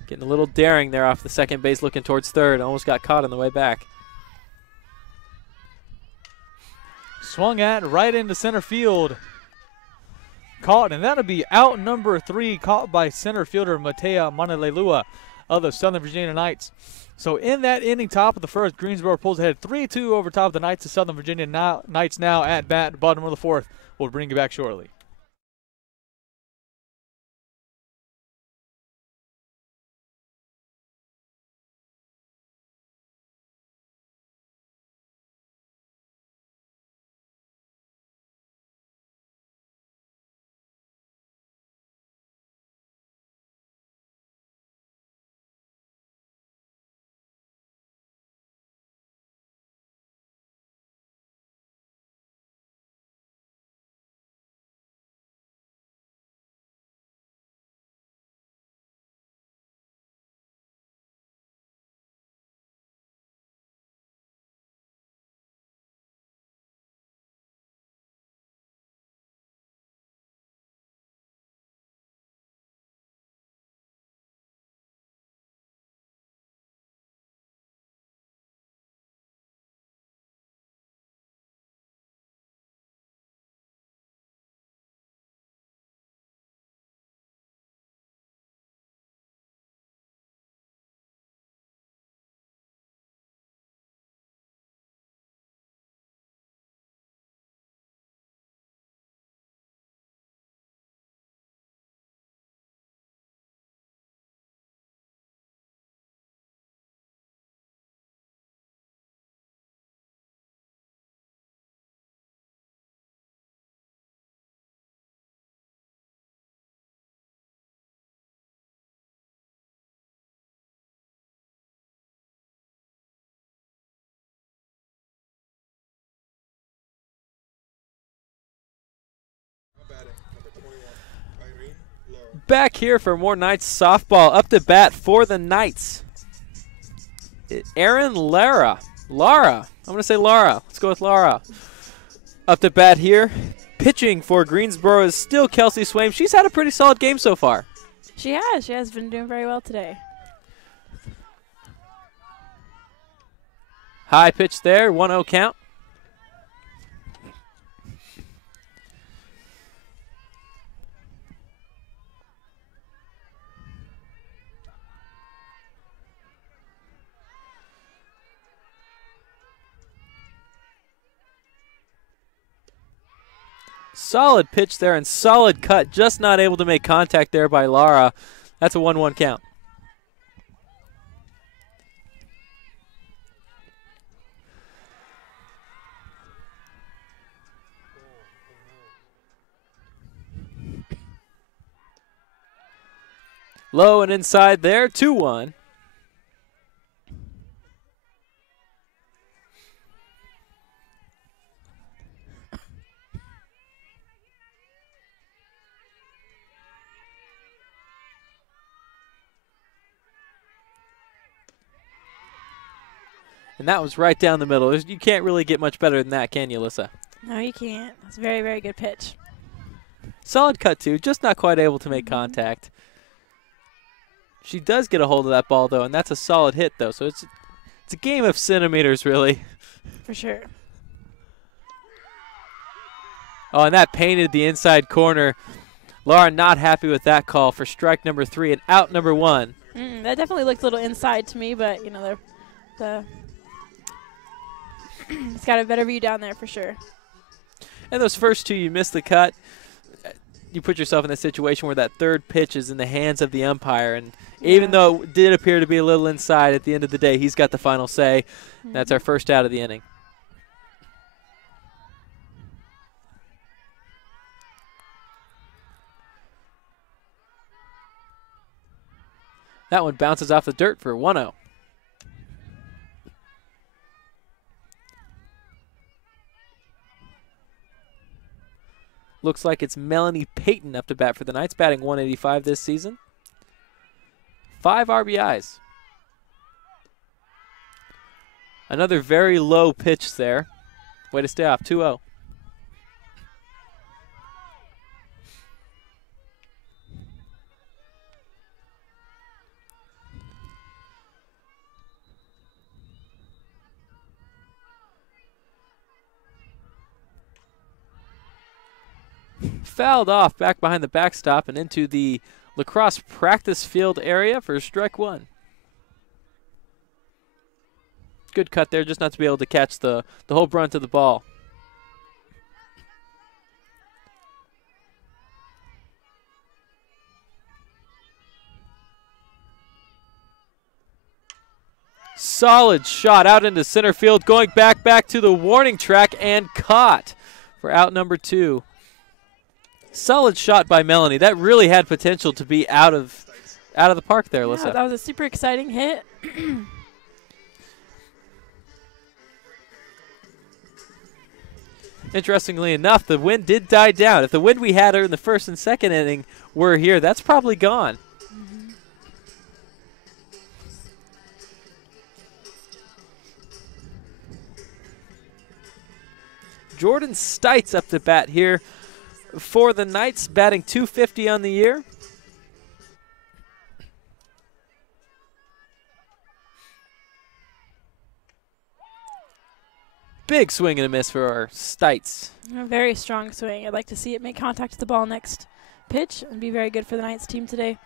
Getting a little daring there off the second base, looking towards third. Almost got caught on the way back. Swung at right into center field. Caught, and that'll be out number 3, caught by center fielder Matea Manalelua of the Southern Virginia Knights. So in that inning, top of the first, Greensboro pulls ahead 3-2 over top of the Knights. The Southern Virginia Knights now at bat, bottom of the fourth. We'll bring you back shortly. Back here for more Knights softball. Up to bat for the Knights, Erin Lara. I'm going to say Lara. Let's go with Lara. Up to bat here. Pitching for Greensboro is still Kelsey Swaim. She's had a pretty solid game so far. She has. She has been doing very well today. High pitch there, 1-0 count. Solid pitch there and solid cut, just not able to make contact there by Lara. That's a 1-1 count. Low and inside there, 2-1. And that was right down the middle. You can't really get much better than that, can you, Alyssa? No, you can't. That's a very, very good pitch. Solid cut, too. Just not quite able to make contact. She does get a hold of that ball, though, and that's a solid hit, though. So it's a game of centimeters, really. For sure. Oh, and that painted the inside corner. Lara not happy with that call for strike number 3 and out number 1. That definitely looked a little inside to me, but, you know, the it's got a better view down there for sure. And those first two, you missed the cut. You put yourself in a situation where that third pitch is in the hands of the umpire. And even though it did appear to be a little inside, at the end of the day, he's got the final say. That's our first out of the inning. That one bounces off the dirt for 1-0. Looks like it's Melanie Payton up to bat for the Knights, batting 185 this season. 5 RBIs. Another very low pitch there. Way to stay off, 2-0. Fouled off back behind the backstop and into the lacrosse practice field area for strike 1. Good cut there, just not to be able to catch the whole brunt of the ball. Solid shot out into center field, going back to the warning track and caught for out number 2. Solid shot by Melanie. That really had potential to be out of the park there, Alyssa. Yeah, that was a super exciting hit. Interestingly enough, the wind did die down. If the wind we had in the first and second inning were here, that's probably gone. Jordan Stites up to bat here for the Knights, batting .250 on the year. Big swing and a miss for our Stites. A very strong swing. I'd like to see it make contact with the ball next pitch and be very good for the Knights team today.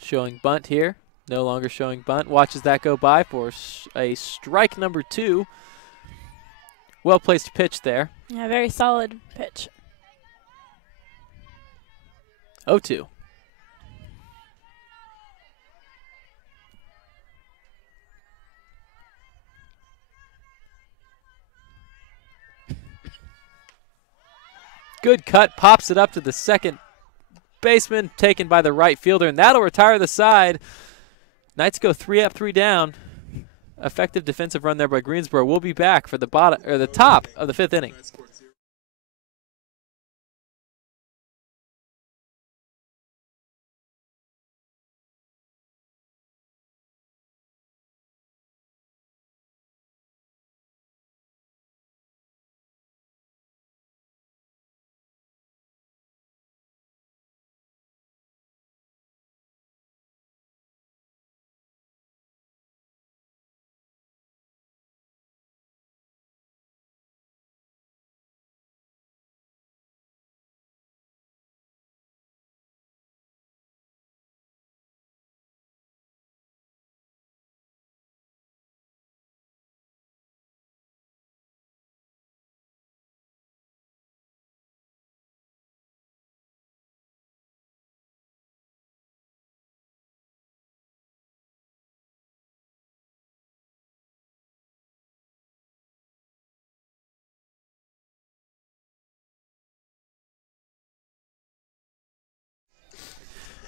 Showing bunt here. No longer showing bunt. Watches that go by for a strike number 2. Well-placed pitch there. Yeah, very solid pitch. 0-2. Good cut. Pops it up to the second baseman, taken by the right fielder, and that'll retire the side. Knights go 3 up, 3 down. Effective defensive run there by Greensboro. We'll be back for the top of the 5th inning.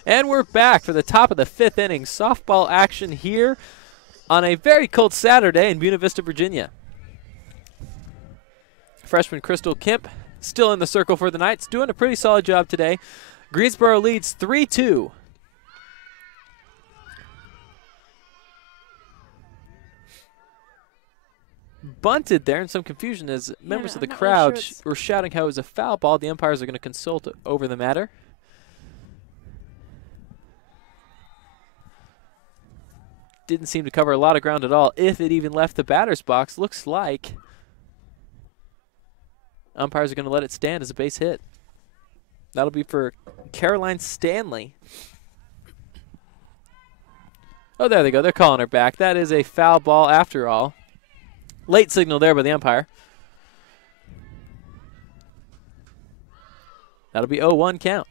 And we're back for the top of the 5th inning. Softball action here on a very cold Saturday in Buena Vista, Virginia. Freshman Crystal Kemp still in the circle for the Knights, doing a pretty solid job today. Greensboro leads 3-2. Bunted there, and some confusion as members of the crowd were shouting how it was a foul ball. The umpires are going to consult over the matter. Didn't seem to cover a lot of ground at all, if it even left the batter's box. Looks like umpires are going to let it stand as a base hit. That'll be for Caroline Stanley. Oh, there they go. They're calling her back. That is a foul ball after all. Late signal there by the umpire. That'll be 0-1 count.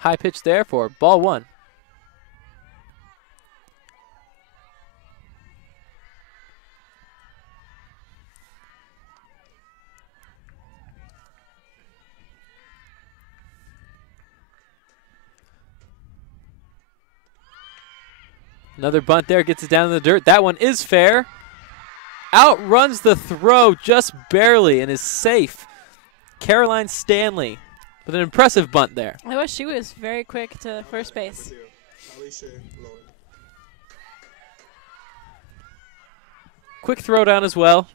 High pitch there for ball 1. Another bunt there, gets it down in the dirt. That one is fair. Outruns the throw just barely and is safe. Caroline Stanley with an impressive bunt there. I wish she was very quick to first base. Quick throw down as well.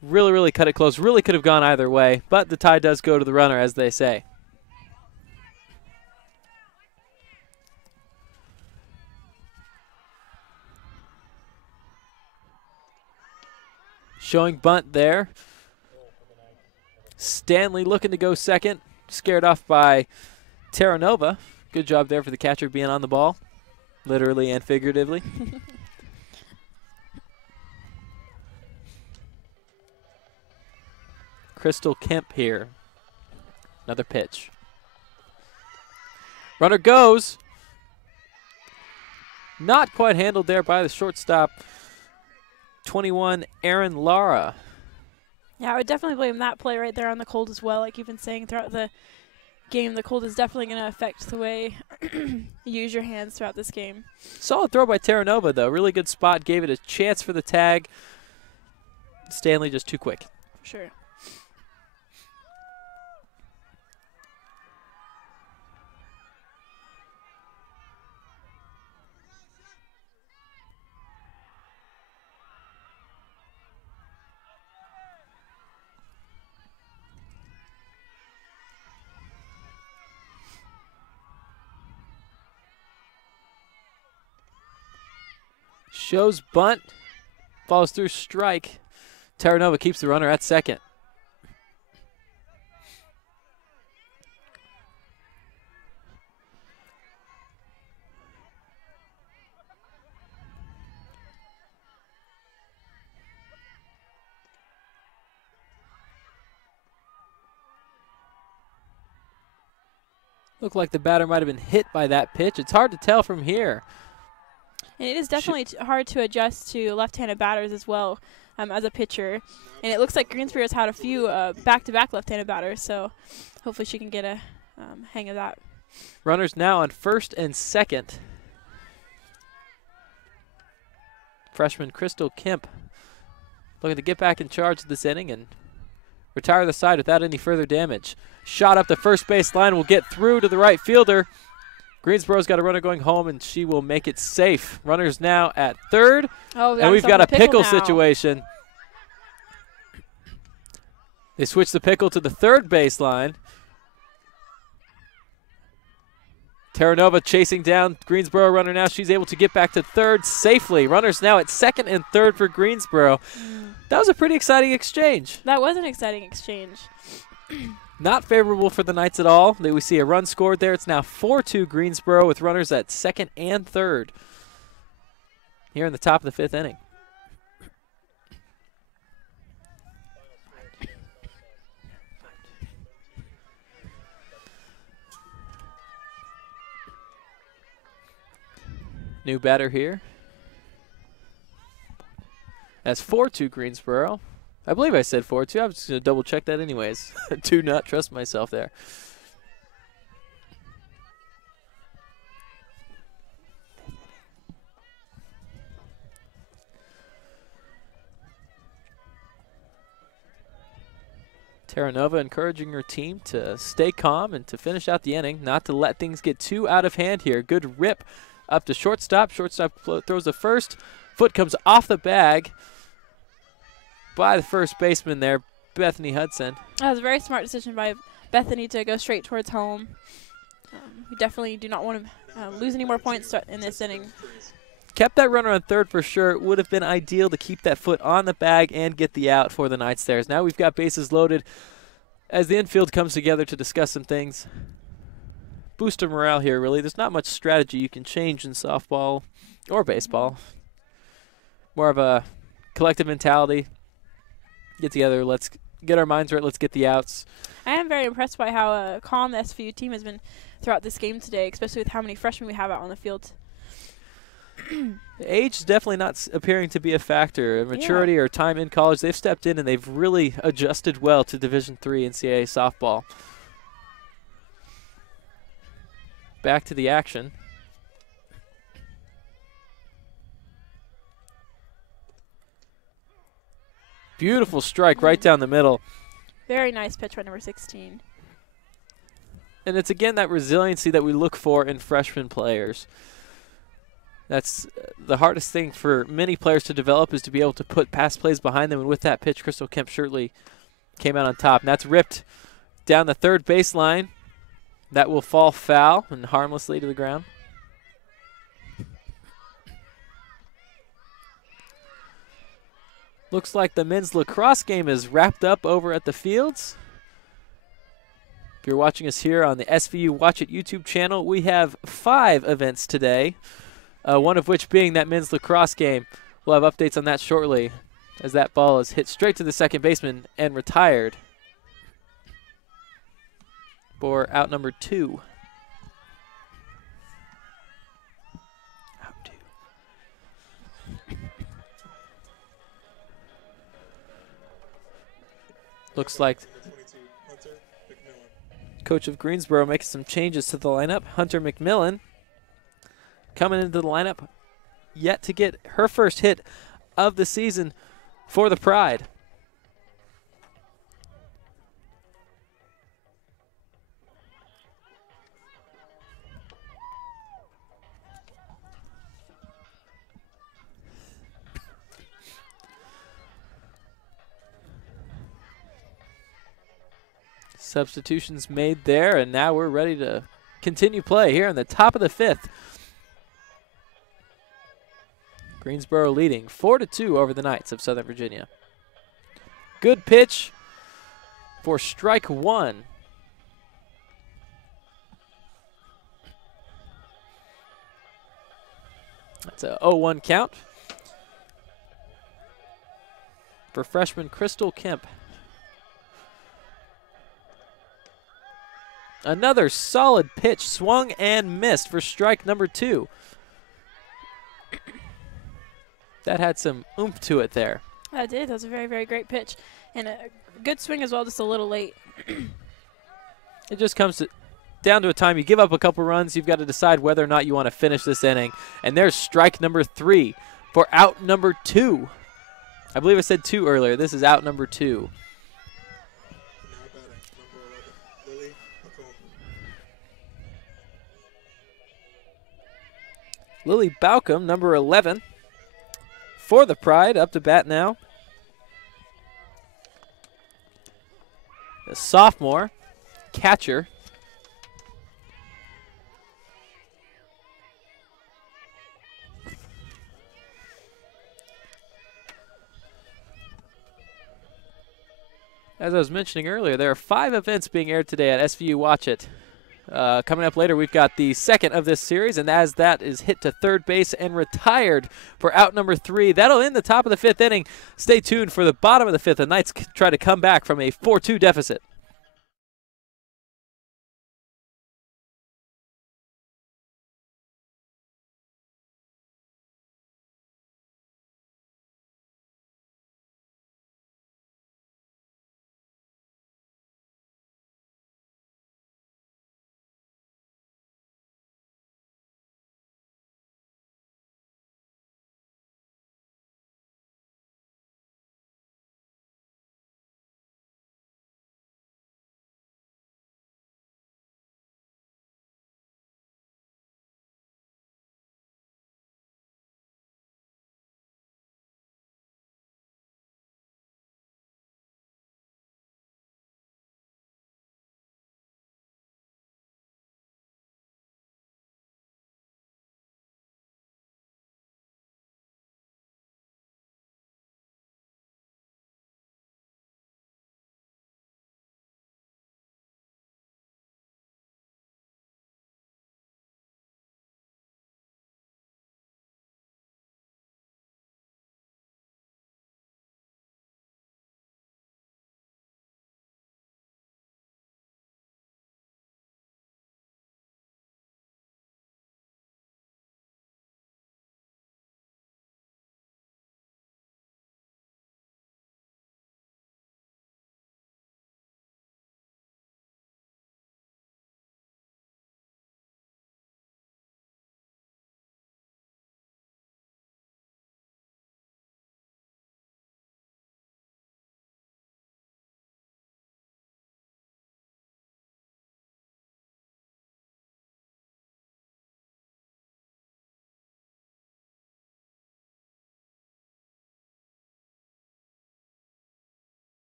Really, really cut it close. Really could have gone either way, but the tie does go to the runner, as they say. Showing bunt there. Stanley looking to go second. Scared off by Terranova. Good job there for the catcher being on the ball, literally and figuratively. Crystal Kemp here. Another pitch. Runner goes. Not quite handled there by the shortstop. 21, Aaron Lara. Yeah, I would definitely blame that play right there on the cold as well. Like you've been saying throughout the game, the cold is definitely going to affect the way you use your hands throughout this game. Solid throw by Terranova, though. Really good spot. Gave it a chance for the tag. Stanley just too quick. For sure. Shows bunt. Falls through strike. Terranova keeps the runner at second. Looked like the batter might have been hit by that pitch. It's hard to tell from here. And it is definitely hard to adjust to left-handed batters as well as a pitcher. And it looks like Greensboro's had a few back-to-back left-handed batters, so hopefully she can get a hang of that. Runners now on first and second. Freshman Crystal Kemp looking to get back in charge of this inning and retire the side without any further damage. Shot up the first base line will get through to the right fielder. Greensboro's got a runner going home, and she will make it safe. Runners now at third, and we've got a pickle situation. They switch the pickle to the third baseline. Terranova chasing down Greensboro runner now. She's able to get back to third safely. Runners now at second and third for Greensboro. That was a pretty exciting exchange. That was an exciting exchange. Not favorable for the Knights at all. We see a run scored there. It's now 4-2 Greensboro with runners at second and third here in the top of the fifth inning. New batter here. That's 4-2 Greensboro. I believe I said 4-2. I was just going to double check that anyways. Do not trust myself there. Terranova encouraging her team to stay calm and to finish out the inning, not to let things get too out of hand here. Good rip up to shortstop. Shortstop throws the first. Foot comes off the bag by the first baseman there, Bethany Hudson. That was a very smart decision by Bethany to go straight towards home. We definitely do not want to lose any more points in this inning. Kept that runner on third for sure. It would have been ideal to keep that foot on the bag and get the out for the Knights there. Now we've got bases loaded as the infield comes together to discuss some things. Boost of morale here, really. There's not much strategy you can change in softball or baseball. More of a collective mentality. Get together, let's get our minds right, let's get the outs. I am very impressed by how calm the SVU team has been throughout this game today, especially with how many freshmen we have out on the field. Age is definitely not appearing to be a factor. Maturity or time in college, they've stepped in and they've really adjusted well to Division III NCAA softball. Back to the action. Beautiful strike right down the middle. Very nice pitch by number 16. And it's again that resiliency that we look for in freshman players. That's the hardest thing for many players to develop, is to be able to put pass plays behind them. And with that pitch, Crystal Kemp Shirtley came out on top. And that's ripped down the third baseline. That will fall foul and harmlessly to the ground. Looks like the men's lacrosse game is wrapped up over at the fields. If you're watching us here on the SVU Watch It YouTube channel, we have 5 events today. One of which being that men's lacrosse game. We'll have updates on that shortly, as that ball is hit straight to the second baseman and retired for out number 2. Out 2. Looks like coach of Greensboro making some changes to the lineup. Hunter McMillan coming into the lineup, yet to get her first hit of the season for the Pride. Substitutions made there, and now we're ready to continue play here in the top of the 5th. Greensboro leading 4-2 over the Knights of Southern Virginia. Good pitch for strike 1. That's a 0-1 count for freshman Crystal Kemp. Another solid pitch, swung and missed for strike number 2. That had some oomph to it there. That did. That was a very, very great pitch. And a good swing as well, just a little late. It just comes down to a time you give up a couple runs, you've got to decide whether or not you want to finish this inning. And there's strike number 3 for out number 2. I believe I said 2 earlier. This is out number 2. Lily Baucom, number 11. For the Pride, up to bat now. The sophomore catcher. As I was mentioning earlier, there are 5 events being aired today at SVU Watch It. Coming up later, we've got the second of this series, and as that is hit to third base and retired for out number 3, that'll end the top of the 5th inning. Stay tuned for the bottom of the 5th. The Knights try to come back from a 4-2 deficit.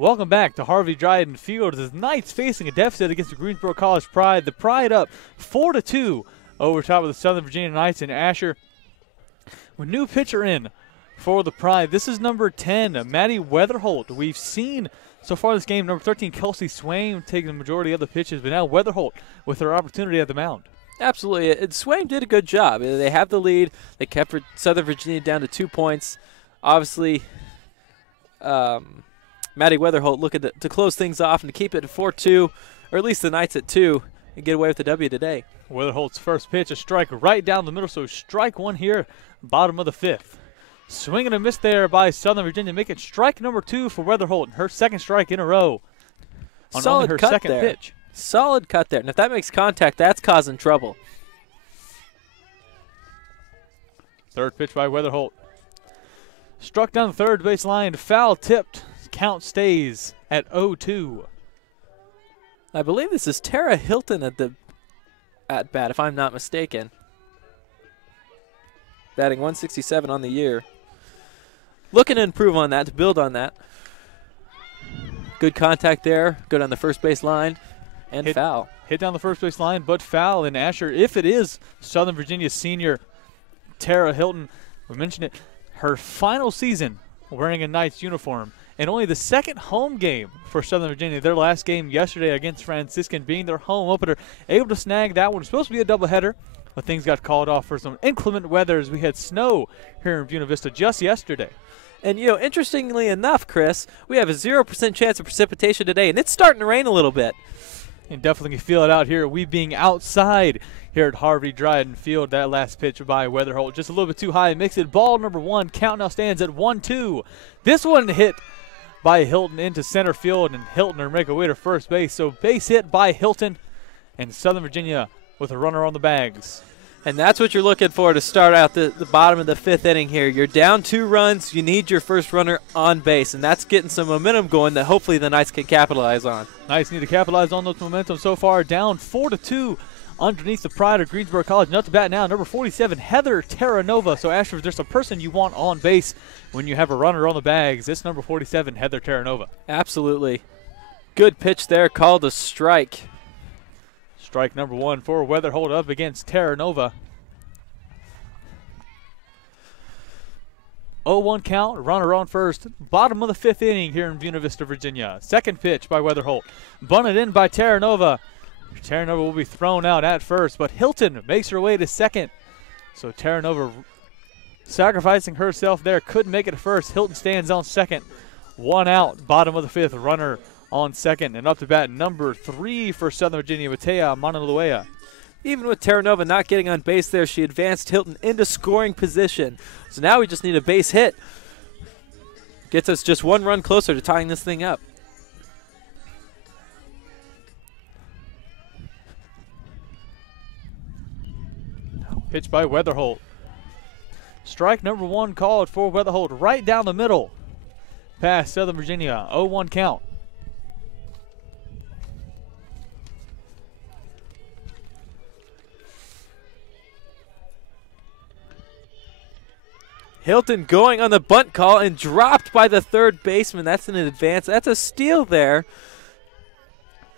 Welcome back to Harvey Dryden Field as the Knights facing a deficit against the Greensboro College Pride. The Pride up 4-2 over top of the Southern Virginia Knights in Asher. With new pitcher in for the Pride, this is number 10, Maddie Weatherholt. We've seen so far this game number 13, Kelsey Swain, taking the majority of the pitches, but now Weatherholt with her opportunity at the mound. Absolutely. And Swain did a good job. They have the lead. They kept Southern Virginia down to 2 points. Obviously, Maddie Weatherholt looking to close things off and to keep it at 4-2, or at least the Knights at 2, and get away with the W today. Weatherholt's first pitch, a strike right down the middle, so strike one here, bottom of the 5th. Swing and a miss there by Southern Virginia, make it strike number 2 for Weatherholt, her second strike in a row on Solid only her cut second there. pitch. Solid cut there. And if that makes contact, that's causing trouble. Third pitch by Weatherholt. Struck down the third base line, foul tipped. Count stays at 0-2. I believe this is Tara Hilton at bat, if I'm not mistaken. Batting 167 on the year. Looking to improve on that, to build on that. Good contact there. Good on the first base line. And foul. Hit down the first base line, but foul in Asher. If it is Southern Virginia senior Tara Hilton, we mentioned it, her final season wearing a Knights uniform. And only the second home game for Southern Virginia. Their last game yesterday against Franciscan being their home opener. Able to snag that one. It was supposed to be a doubleheader, but things got called off for some inclement weather as we had snow here in Buena Vista just yesterday. And, interestingly enough, Chris, we have a 0% chance of precipitation today, and it's starting to rain a little bit. And definitely can feel it out here. We being outside here at Harvey Dryden Field. That last pitch by Weatherholt just a little bit too high. Makes it ball number 1. Count now stands at 1-2. This one hit by Hilton into center field, and Hilton will make a way to first base. So base hit by Hilton, and Southern Virginia with a runner on the bags. And that's what you're looking for to start out the bottom of the 5th inning here. You're down 2 runs. You need your first runner on base, and that's getting some momentum going that hopefully the Knights can capitalize on. Knights need to capitalize on those momentum so far. Down 4-2 underneath the Pride of Greensboro College. Not to bat now, number 47, Heather Terranova. So, Asher, if there's a person you want on base when you have a runner on the bags, it's number 47, Heather Terranova. Absolutely. Good pitch there, called a strike. Strike number 1 for Weatherholt up against Terranova. 0-1 count, runner on first. Bottom of the 5th inning here in Buena Vista, Virginia. Second pitch by Weatherholt. Bunted in by Terranova. Terranova will be thrown out at first, but Hilton makes her way to second. So Terranova sacrificing herself there, couldn't make it to first. Hilton stands on second. 1 out, bottom of the 5th, runner on second. And up to bat number 3 for Southern Virginia, Matea Manaluea. Even with Terranova not getting on base there, she advanced Hilton into scoring position. So now we just need a base hit. Gets us just 1 run closer to tying this thing up. Pitch by Weatherholt. Strike number 1 called for Weatherholt right down the middle. Past Southern Virginia, 0-1 count. Hilton going on the bunt call and dropped by the third baseman. That's an advance. That's a steal there.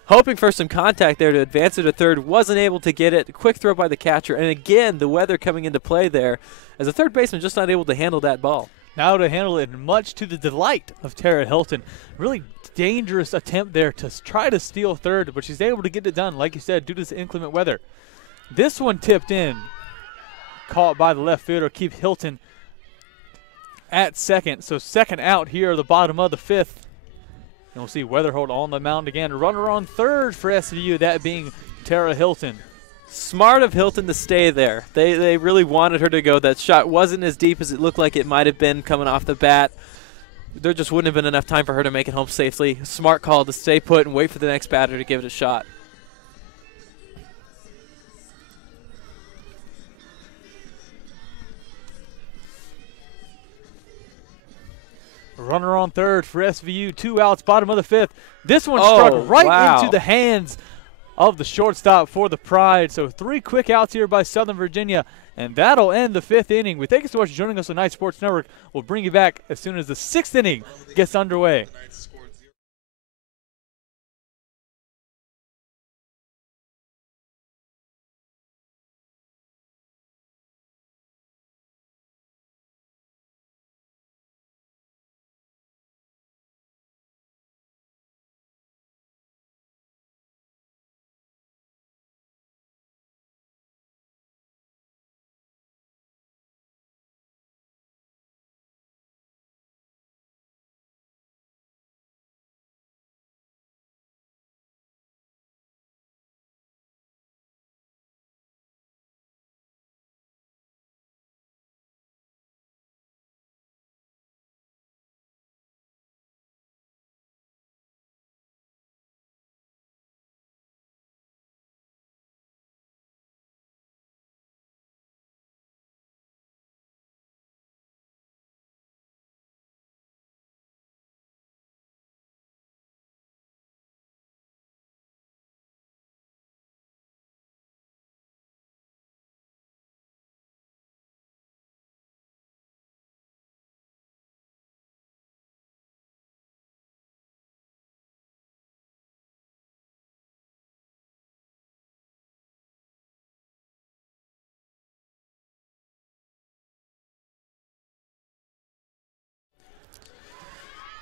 Hoping for some contact there to advance it to third. Wasn't able to get it. Quick throw by the catcher. And again, the weather coming into play there as the third baseman just not able to handle that ball. Now to handle it, much to the delight of Tara Hilton. Really dangerous attempt there to try to steal third, but she's able to get it done, like you said, due to this inclement weather. This one tipped in. Caught by the left fielder. Keep Hilton at second. So second out here, the bottom of the 5th. And we'll see Weatherholt on the mound again. Runner on third for SVU, that being Tara Hilton. Smart of Hilton to stay there. They really wanted her to go. That shot wasn't as deep as it looked like it might have been coming off the bat. There just wouldn't have been enough time for her to make it home safely. Smart call to stay put and wait for the next batter to give it a shot. Runner on third for SVU. 2 outs, bottom of the 5th. This one struck right into the hands of the shortstop for the Pride. So 3 quick outs here by Southern Virginia, and that'll end the 5th inning. We thank you so much for joining us on Night Sports Network. We'll bring you back as soon as the 6th inning gets underway.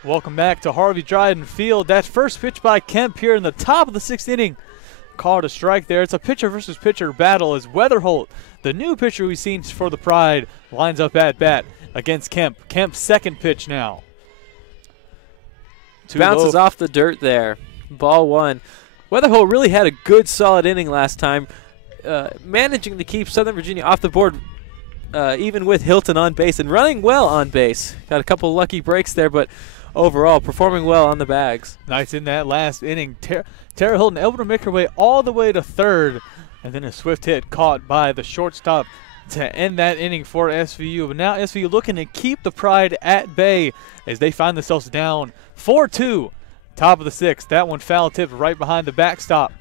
Welcome back to Harvey Dryden Field. That first pitch by Kemp here in the top of the 6th inning. Called a strike there. It's a pitcher versus pitcher battle as Weatherholt, the new pitcher we've seen for the Pride, lines up at bat against Kemp. Kemp's second pitch now. Bounces off the dirt there. Ball 1. Weatherholt really had a good, solid inning last time, managing to keep Southern Virginia off the board, even with Hilton on base and running well on base. Got a couple lucky breaks there, but overall performing well on the bags. Nice in that last inning. Tara Hilton able to make her way all the way to third, and then a swift hit caught by the shortstop to end that inning for SVU. But now SVU looking to keep the Pride at bay as they find themselves down 4-2. Top of the 6th. That one foul tipped right behind the backstop.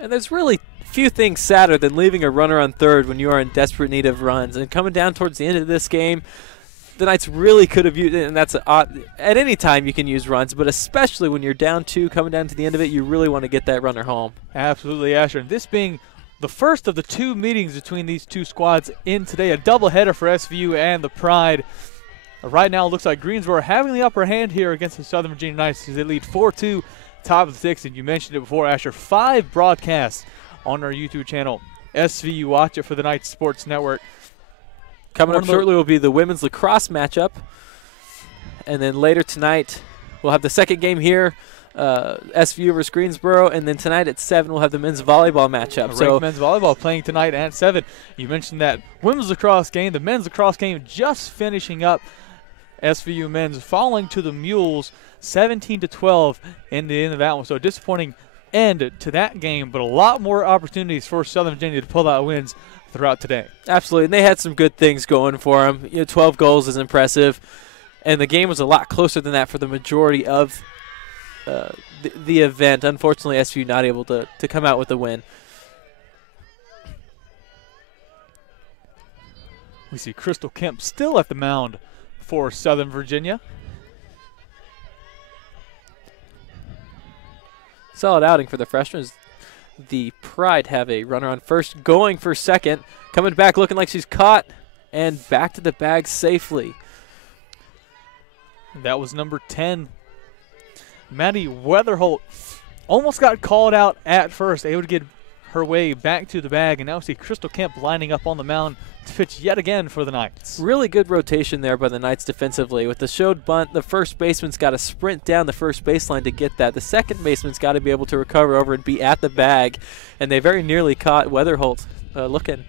And there's really few things sadder than leaving a runner on third when you are in desperate need of runs. And coming down towards the end of this game, the Knights really could have used it, and that's at any time you can use runs, but especially when you're down 2, coming down to the end of it, you really want to get that runner home. Absolutely, Asher. And this being the first of the 2 meetings between these 2 squads in today, a doubleheader for SVU and the Pride. Right now, it looks like Greensboro having the upper hand here against the Southern Virginia Knights as they lead 4-2, top of the 6th. And you mentioned it before, Asher, 5 broadcasts on our YouTube channel. SVU Watch It for the Knights Sports Network. Coming up shortly will be the women's lacrosse matchup. And then later tonight, we'll have the second game here, SVU versus Greensboro. And then tonight at 7, we'll have the men's volleyball matchup. So men's volleyball playing tonight at 7. You mentioned that women's lacrosse game. The men's lacrosse game just finishing up. SVU men's falling to the Mules 17-12 in the end of that one. So a disappointing end to that game, but a lot more opportunities for Southern Virginia to pull out wins throughout today. Absolutely, and they had some good things going for them. 12 goals is impressive, and the game was a lot closer than that for the majority of the event. Unfortunately, SVU not able to come out with a win. We see Crystal Kemp still at the mound for Southern Virginia. Solid outing for the freshmen. The Pride have a runner on first, going for second, coming back looking like she's caught, and back to the bag safely. That was number 10. Maddie Weatherholt almost got called out at first, able to get her way back to the bag, and now we see Crystal Kemp lining up on the mound to pitch yet again for the Knights. Really good rotation there by the Knights defensively. With the showed bunt, the first baseman's got to sprint down the first baseline to get that. The second baseman's got to be able to recover over and be at the bag, and they very nearly caught Weatherholt looking.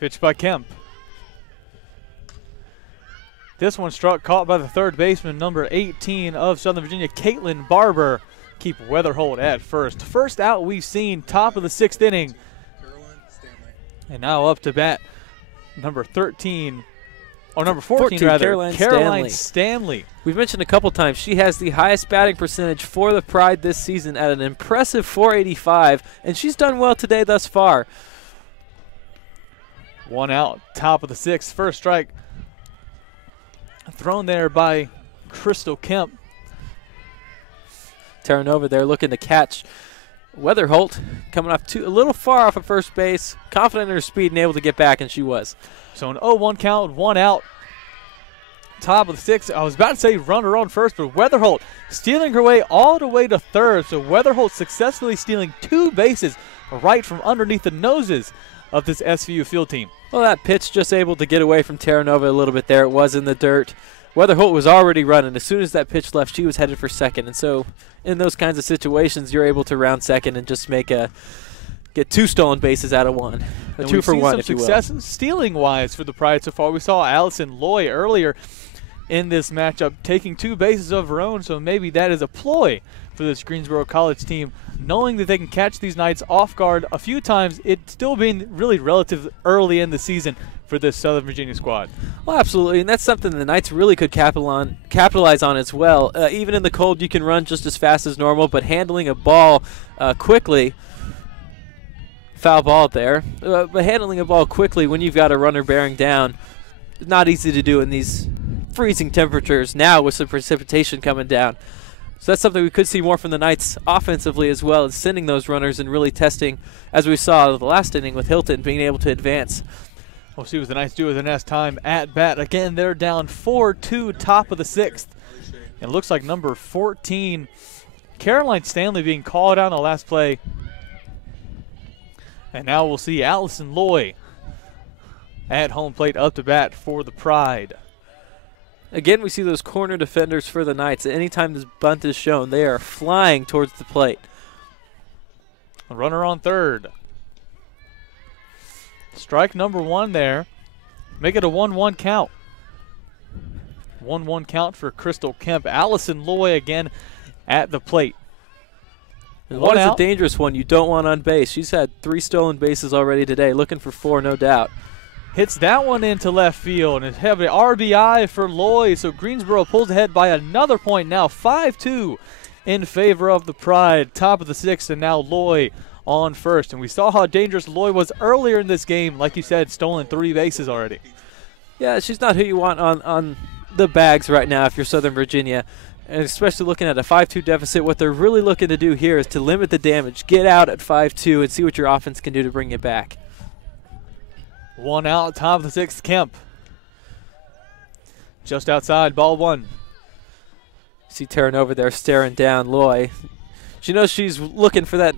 Pitch by Kemp. This one struck, caught by the third baseman, number 18 of Southern Virginia, Caitlin Barber. Keep Weatherholt at first. First out we've seen, top of the 6th inning. And now up to bat, number 13, or number 14 rather, Caroline Stanley. We've mentioned a couple times, she has the highest batting percentage for the Pride this season at an impressive .485, and she's done well today thus far. One out, top of the 6th, first strike. Thrown there by Crystal Kemp. Terranova there looking to catch Weatherholt, coming off a little far off of first base, confident in her speed and able to get back, and she was. So an 0-1 count, 1 out. Top of the 6th. I was about to say runner on first, but Weatherholt stealing her way all the way to third. So Weatherholt successfully stealing 2 bases right from underneath the noses of this SVU field team. Well, that pitch just able to get away from Terranova a little bit there. It was in the dirt. Weatherholt was already running. As soon as that pitch left, she was headed for second. And so in those kinds of situations, you're able to round second and just get 2 stolen bases out of 1. A 2 for 1, if you will. Success stealing-wise for the Pride so far. We saw Allison Loy earlier in this matchup taking 2 bases of her own, so maybe that is a ploy for this Greensboro College team, knowing that they can catch these Knights off guard a few times, it still being really relative early in the season for this Southern Virginia squad. Well, absolutely, and that's something the Knights really could capitalize on as well. Even in the cold, you can run just as fast as normal, but handling a ball quickly, foul ball there, but handling a ball quickly when you've got a runner bearing down is not easy to do in these freezing temperatures now with some precipitation coming down. So that's something we could see more from the Knights offensively as well as sending those runners and really testing, as we saw the last inning with Hilton being able to advance. We'll see what the Knights do with the next time at bat. Again, they're down 4-2, top of the 6th. It looks like number 14, Caroline Stanley, being called out on the last play. And now we'll see Allison Loy at home plate up to bat for the Pride. Again, we see those corner defenders for the Knights. Anytime this bunt is shown, they are flying towards the plate. A runner on third. Strike number 1 there. Make it a 1-1 count. 1-1 count for Crystal Kemp. Allison Loy again at the plate. One is a dangerous one you don't want on base. She's had 3 stolen bases already today, looking for 4, no doubt. Hits that one into left field, and have an RBI for Loy. So Greensboro pulls ahead by another point now, 5-2 in favor of the Pride. Top of the 6th, and now Loy on first. And we saw how dangerous Loy was earlier in this game. Like you said, stolen 3 bases already. Yeah, she's not who you want on the bags right now if you're Southern Virginia. And especially looking at a 5-2 deficit, what they're really looking to do here is to limit the damage, get out at 5-2, and see what your offense can do to bring you back. 1 out, top of the 6th, Kemp. Just outside, ball 1. See Taryn over there staring down Loy. She knows she's looking for that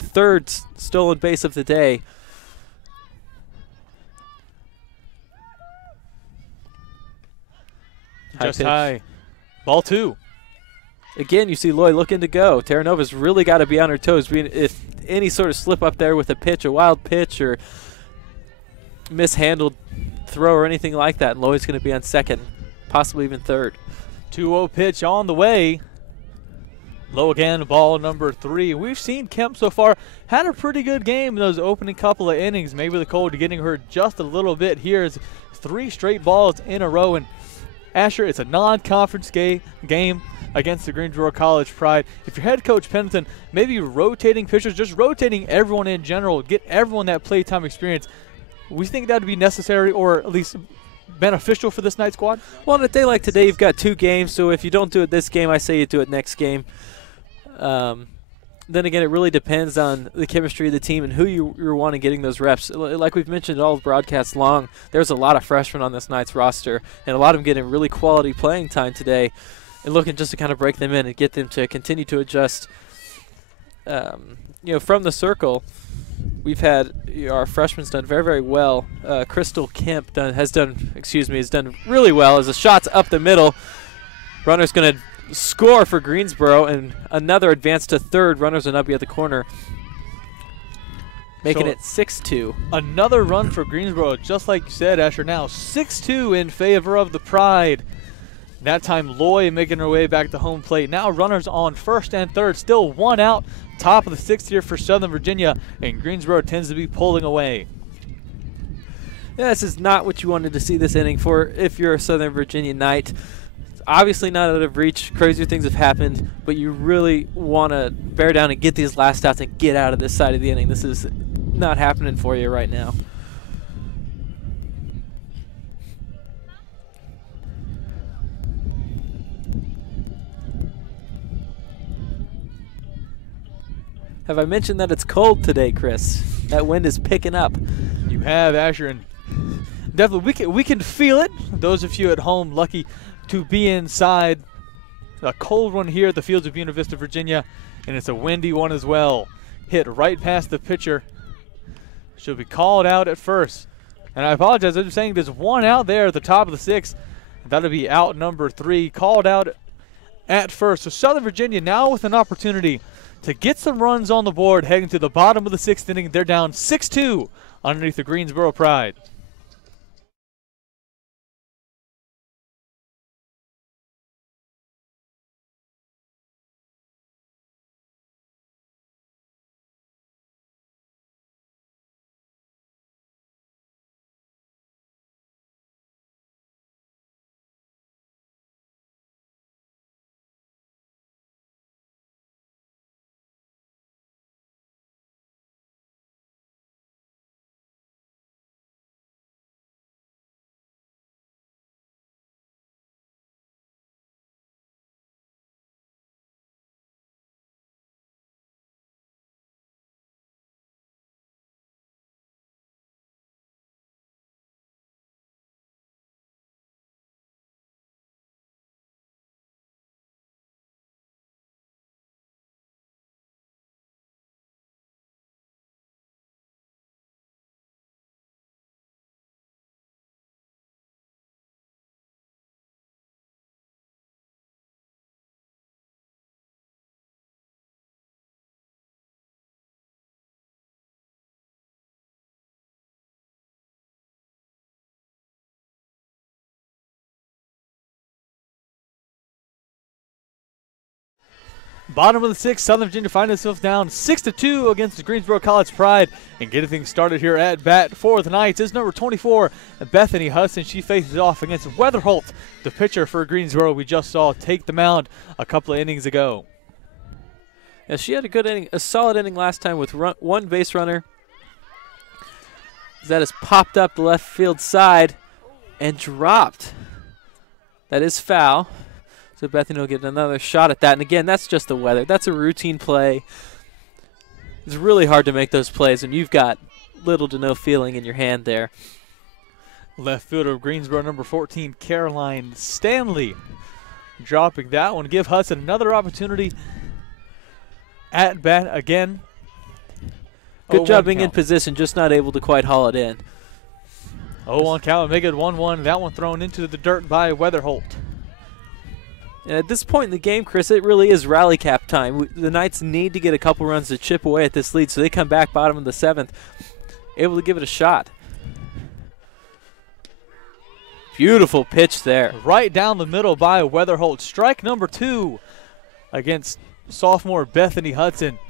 3rd stolen base of the day. Just high. Ball 2. Again, you see Loy looking to go. Terranova's really got to be on her toes. If any sort of slip up there with a pitch, a wild pitch, or mishandled throw or anything like that, Loy's going to be on second, possibly even third. 2-0 pitch on the way. Low again, ball number 3. We've seen Kemp so far had a pretty good game in those opening couple of innings. Maybe the cold getting her just a little bit here. It's 3 straight balls in a row. And Asher, it's a non-conference game against the Greensboro College Pride. If you're head coach Pendleton, maybe rotating pitchers, just rotating everyone in general, get everyone that playtime experience. We think that would be necessary, or at least beneficial for this night squad? Well, on a day like today, you've got 2 games, so if you don't do it this game, I say you do it next game. Then again, it really depends on the chemistry of the team and who you're wanting getting those reps. Like we've mentioned all broadcasts long, there's a lot of freshmen on this night's roster, and a lot of them getting really quality playing time today and looking just to kind of break them in and get them to continue to adjust. From the circle, we've had our freshmen's done very, very well. Crystal Kemp has done really well as the shot's up the middle. Runner's going to score for Greensboro, and another advance to third. Runners will now be at the corner, making it 6-2. Another run for Greensboro, just like you said, Asher. Now 6-2 in favor of the Pride. That time Loy making her way back to home plate. Now runners on first and third. Still 1 out. Top of the 6th here for Southern Virginia, and Greensboro tends to be pulling away. Yeah, this is not what you wanted to see this inning for if you're a Southern Virginia Knight. It's obviously not out of reach. Crazier things have happened, but you really want to bear down and get these last outs and get out of this side of the inning. This is not happening for you right now. Have I mentioned that it's cold today, Chris? That wind is picking up. You have, Asher, and definitely we can feel it. Those of you at home lucky to be inside. A cold one here at the fields of Buena Vista, Virginia, and it's a windy one as well. Hit right past the pitcher. She'll be called out at first. And I apologize, I'm saying there's 1 out there at the top of the 6th. That'll be out number 3, called out at first. So Southern Virginia now with an opportunity to get some runs on the board heading to the bottom of the 6th inning. They're down 6-2 underneath the Greensboro Pride. Bottom of the sixth, Southern Virginia finds itself down 6-2 against the Greensboro College Pride. And getting things started here at bat for the Knights is number 24, Bethany Hudson. She faces off against Weatherholt, the pitcher for Greensboro we just saw take the mound a couple of innings ago. Yeah, she had a good inning, a solid inning last time with one base runner. That has popped up the left field side and dropped. That is foul. So Bethany will get another shot at that. And again, that's just the weather. That's a routine play. It's really hard to make those plays when you've got little to no feeling in your hand there. Left fielder of Greensboro, number 14, Caroline Stanley, dropping that one. Give Hudson another opportunity at bat again. Good job being in position, just not able to quite haul it in. 0-1 count, make it 1-1. That one thrown into the dirt by Weatherholt. And at this point in the game, Chris, it really is rally cap time. The Knights need to get a couple runs to chip away at this lead, so they come back bottom of the seventh, able to give it a shot. Beautiful pitch there. Right down the middle by Weatherholt. Strike number 2 against sophomore Bethany Hudson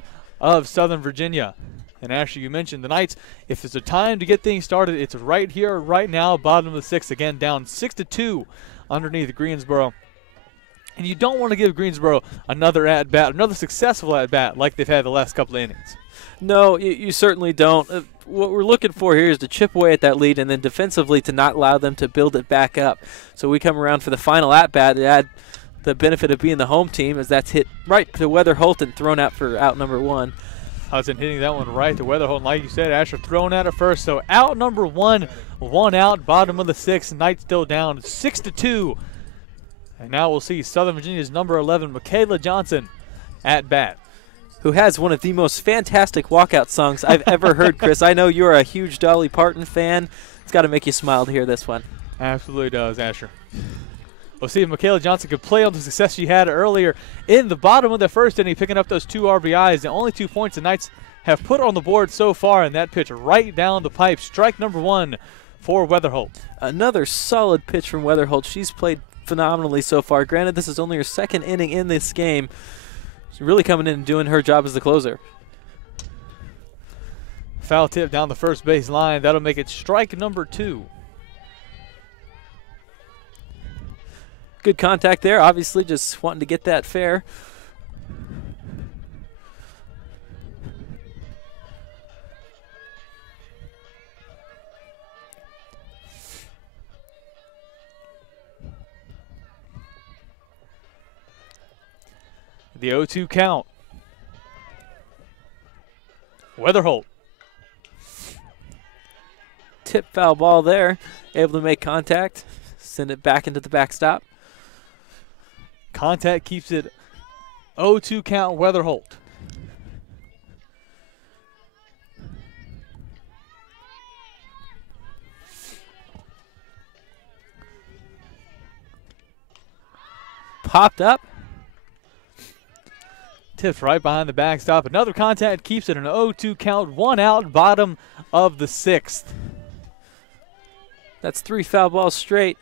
of Southern Virginia. And Ashley, you mentioned the Knights, if there's a time to get things started, it's right here, right now, bottom of the sixth. Again, down 6-2 underneath Greensboro. And you don't want to give Greensboro another at-bat, another successful at-bat like they've had the last couple of innings. No, you certainly don't. What we're looking for here is to chip away at that lead and then defensively to not allow them to build it back up. So we come around for the final at-bat. It had the benefit of being the home team as that's hit right to Weatherholt and thrown out for out number 1. Hudson hitting that one right to Weatherholt. Like you said, Asher thrown out at first. So out number 1, 1 out, bottom of the sixth. Knights still down 6-2. And now we'll see Southern Virginia's number 11, Michaela Johnson, at bat. Who has one of the most fantastic walkout songs I've ever heard, Chris. I know you're a huge Dolly Parton fan. It's got to make you smile to hear this one. Absolutely does, Asher. We'll see if Michaela Johnson could play on the success she had earlier in the bottom of the first inning, picking up those 2 RBIs. The only 2 points the Knights have put on the board so far, and that pitch right down the pipe. Strike number 1 for Weatherholt. Another solid pitch from Weatherholt. She's played phenomenally so far. Granted, this is only her 2nd inning in this game. She's really coming in and doing her job as the closer. Foul tip down the first base line. That'll make it strike number 2. Good contact there. Obviously just wanting to get that fair. The 0-2 count. Weatherholt. Tip foul ball there. Able to make contact. Send it back into the backstop. Contact keeps it 0-2 count, Weatherholt. Popped up. Tipped right behind the backstop. Another contact keeps it an 0-2 count, 1 out, bottom of the sixth. That's 3 foul balls straight.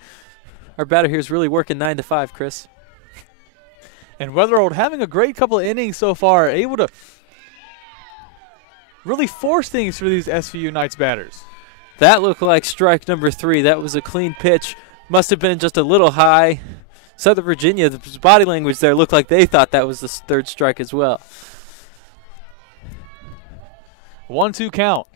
Our batter here is really working 9 to 5, Chris. And Weatherholt having a great couple of innings so far, able to really force things for these SVU Knights batters. That looked like strike number 3. That was a clean pitch. Must have been just a little high. Southern Virginia, the body language there looked like they thought that was the 3rd strike as well. 1-2 count.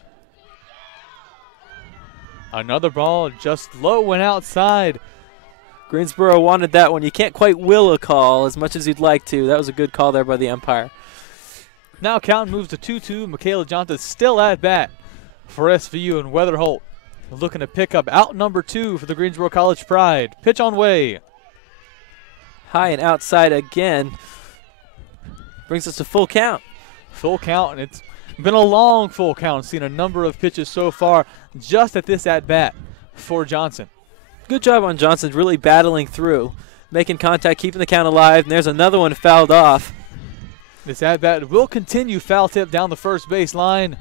Another ball just low went outside. Greensboro wanted that one. You can't quite will a call as much as you'd like to. That was a good call there by the umpire. Now count moves to 2-2. Michaela Johnson still at bat for SVU, and Weatherholt looking to pick up out number 2 for the Greensboro College Pride. Pitch on way. High and outside again. Brings us to full count. Full count, and it's been a long full count. Seen a number of pitches so far just at this at-bat for Johnson. Good job on Johnson, really battling through, making contact, keeping the count alive, and there's another one fouled off. This at-bat will continue. Foul tip down the first base line.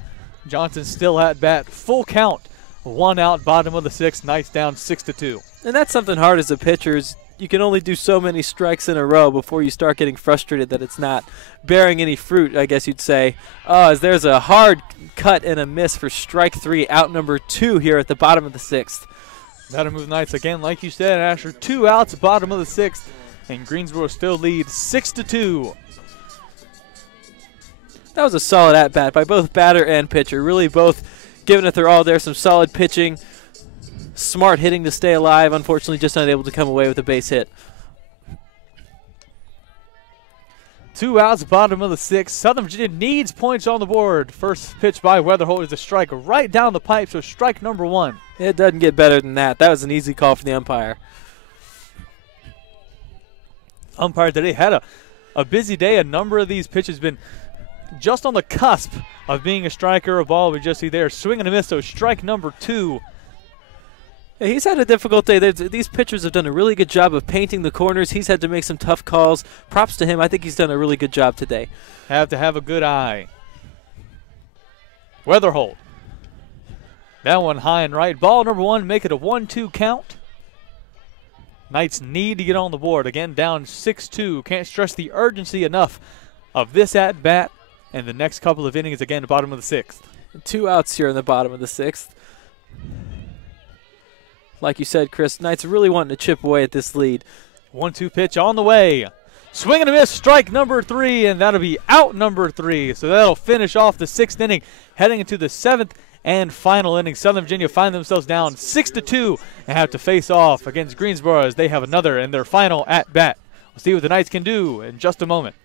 Johnson still at bat. Full count. 1 out, bottom of the sixth. Knights down 6-2. And that's something hard as a pitcher is you can only do so many strikes in a row before you start getting frustrated that it's not bearing any fruit, I guess you'd say. As there's a hard cut and a miss for strike 3, out number 2 here at the bottom of the 6th. That'll move the Knights again, like you said, Asher. 2 outs, bottom of the 6th, and Greensboro still leads 6-2. That was a solid at-bat by both batter and pitcher. Really both giving it their all there. Some solid pitching, smart hitting to stay alive. Unfortunately, just not able to come away with a base hit. 2 outs, bottom of the 6th. Southern Virginia needs points on the board. First pitch by Weatherholt is a strike right down the pipe, so strike number 1. It doesn't get better than that. That was an easy call for the umpire. Umpire today had a busy day. A number of these pitches been just on the cusp of being a strike or a ball. We just see there, swing and a miss, so strike number 2. Yeah, he's had a difficult day. These pitchers have done a really good job of painting the corners. He's had to make some tough calls. Props to him. I think he's done a really good job today. Have to have a good eye. Weatherholt. That one high and right. Ball number 1, make it a 1-2 count. Knights need to get on the board. Again, down 6-2. Can't stress the urgency enough of this at-bat and the next couple of innings. Again, bottom of the 6th. 2 outs here in the bottom of the 6th. Like you said, Chris, Knights really wanting to chip away at this lead. 1-2 pitch on the way. Swing and a miss, strike number 3, and that'll be out number 3. So that'll finish off the 6th inning, heading into the 7th and final inning. Southern Virginia find themselves down 6-2 and have to face off against Greensboro as they have another in their final at-bat. We'll see what the Knights can do in just a moment.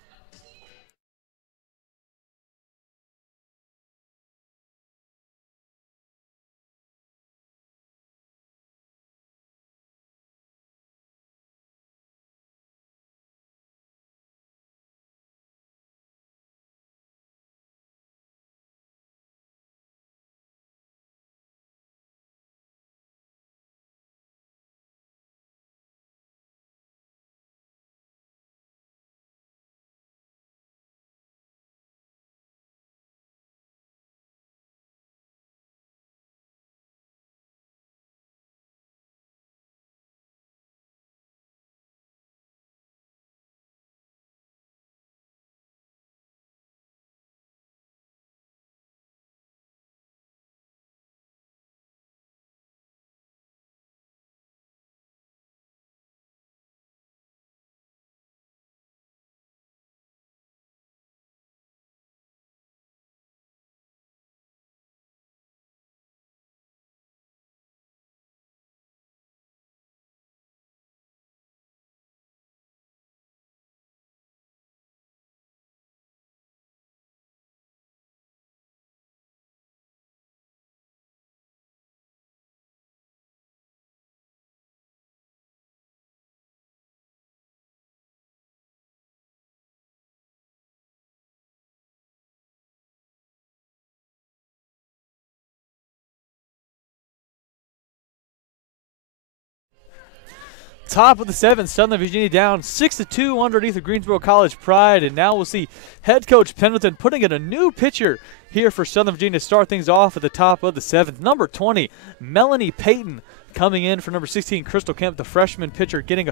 Top of the 7th, Southern Virginia down 6-2 underneath the Greensboro College Pride, and now we'll see head coach Pendleton putting in a new pitcher here for Southern Virginia to start things off at the top of the 7th. Number 20, Melanie Payton coming in for number 16, Crystal Kemp, the freshman pitcher, getting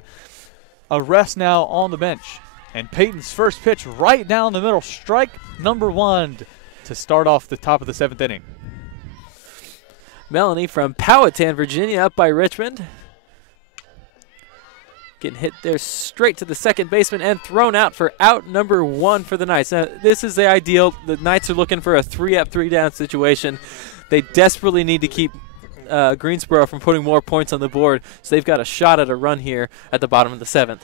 a rest now on the bench. And Payton's first pitch right down the middle, strike number 1 to start off the top of the 7th inning. Melanie from Powhatan, Virginia, up by Richmond. Getting hit there straight to the second baseman and thrown out for out number 1 for the Knights. Now, this is the ideal. The Knights are looking for a 3-up, 3-down situation. They desperately need to keep Greensboro from putting more points on the board, so they've got a shot at a run here at the bottom of the 7th.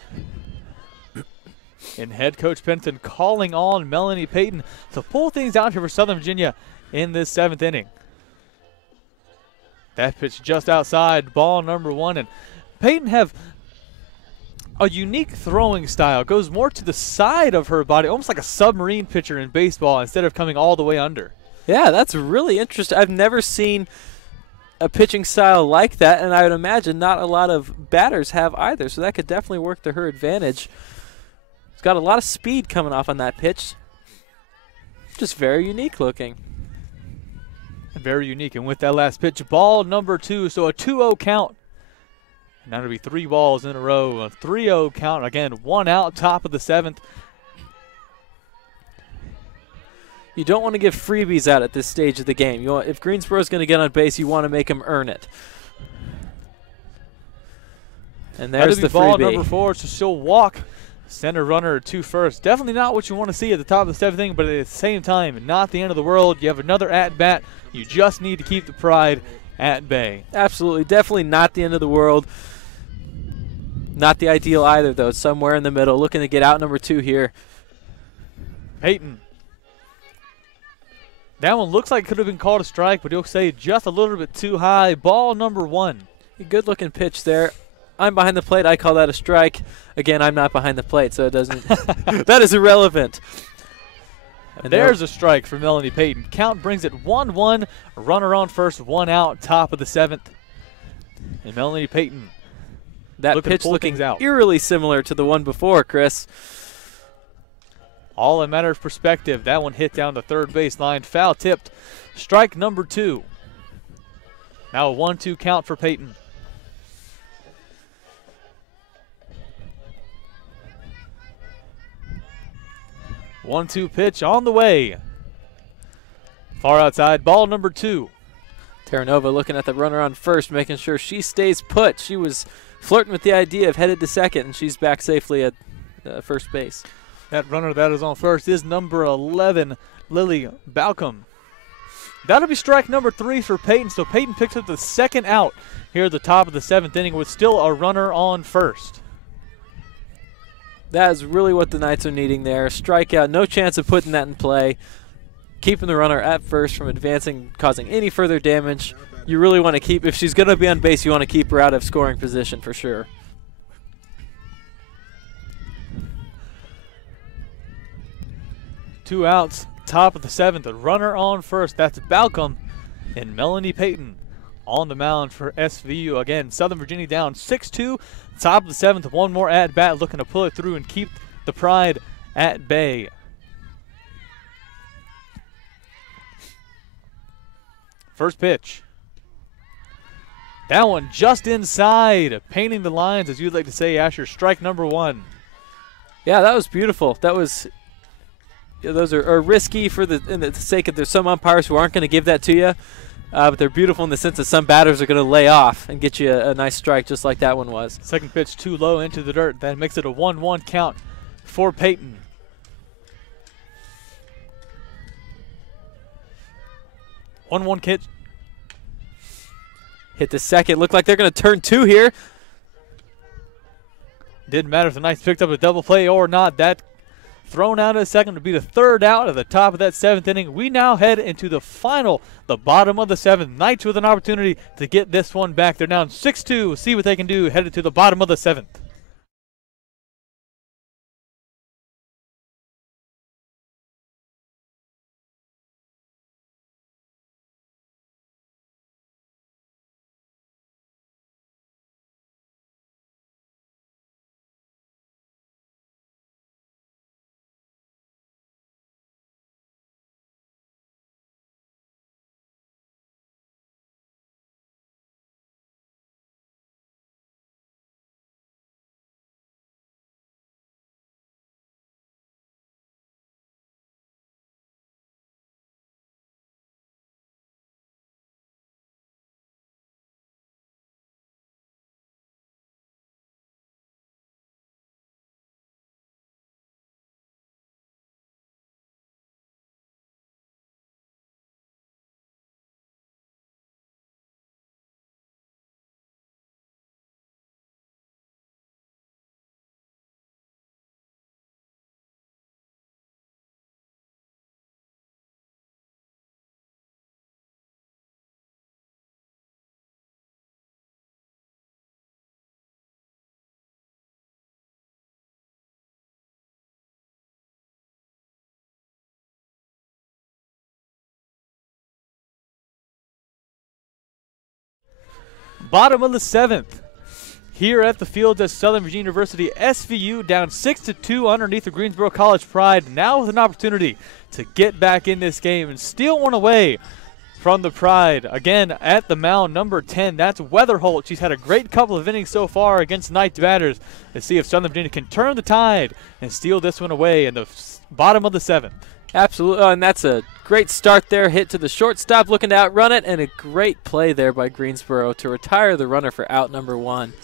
And head coach Pendleton calling on Melanie Payton to pull things out here for Southern Virginia in this 7th inning. That pitch just outside, ball number 1. And Payton have a unique throwing style. Goes more to the side of her body, almost like a submarine pitcher in baseball instead of coming all the way under. Yeah, that's really interesting. I've never seen a pitching style like that, and I would imagine not a lot of batters have either, so that could definitely work to her advantage. She's got a lot of speed coming off on that pitch. Just very unique looking. Very unique. And with that last pitch, ball number 2, so a 2-0 count. Now it'll be 3 balls in a row. A 3-0 count. Again, 1 out, top of the 7th. You don't want to give freebies out at this stage of the game. If Greensboro's going to get on base, you want to make them earn it. And there's the ball freebie. number 4, so she'll walk center runner to first. Definitely not what you want to see at the top of the 7th inning, but at the same time, not the end of the world. You have another at-bat. You just need to keep the pride at bay. Absolutely. Definitely not the end of the world. Not the ideal either, though. It's somewhere in the middle. Looking to get out number 2 here. Peyton. That one looks like it could have been called a strike, but he'll say just a little bit too high. Ball number 1. A good-looking pitch there. I'm behind the plate. I call that a strike. Again, I'm not behind the plate, so it doesn't. That is irrelevant. And there's a strike for Melanie Payton. Count brings it 1-1. Runner on first, 1 out, top of the 7th. And Melanie Payton. That pitch looking eerily similar to the one before, Chris. All a matter of perspective. That one hit down the third baseline. Foul tipped. Strike number 2. Now a 1-2 count for Payton. One-two pitch on the way. Far outside, ball number 2. Terranova looking at the runner on first, making sure she stays put. She was flirting with the idea of headed to second, and she's back safely at first base. That runner that is on first is number 11, Lily Balcom. That'll be strike number 3 for Peyton, so Peyton picks up the 2nd out here at the top of the 7th inning with still a runner on first. That is really what the Knights are needing there. Strikeout, no chance of putting that in play. Keeping the runner at first from advancing, causing any further damage. You really want to keep, if she's going to be on base, you want to keep her out of scoring position for sure. Two outs, top of the 7th. A runner on first. That's Balcom and Melanie Payton on the mound for SVU. Again, Southern Virginia down 6-2. Top of the 7th, one more at-bat, looking to pull it through and keep the pride at bay. First pitch. That one just inside, painting the lines, as you'd like to say, Asher. Strike number 1. Yeah, that was beautiful. That was, those are risky for in the sake of there's some umpires who aren't going to give that to you. But they're beautiful in the sense that some batters are going to lay off and get you a nice strike just like that one was. Second pitch too low into the dirt. That makes it a 1-1 count for Peyton. One pitch. Hit the second. Looked like they're going to turn 2 here. Didn't matter if the Knights picked up a double play or not. That thrown out at second to be the 3rd out at the top of that 7th inning. We now head into the bottom of the 7th. Knights with an opportunity to get this one back. They're down 6-2. See what they can do headed to the bottom of the 7th. Bottom of the 7th. Here at the field at Southern Virginia University, SVU down 6-2 underneath the Greensboro College Pride. Now with an opportunity to get back in this game and steal one away from the Pride. Again, at the mound, number 10, that's Weatherholt. She's had a great couple of innings so far against Knights batters. Let's see if Southern Virginia can turn the tide and steal this one away in the bottom of the 7th. Absolutely, and that's a great start there. Hit to the shortstop, looking to outrun it, and a great play there by Greensboro to retire the runner for out number 1. Well,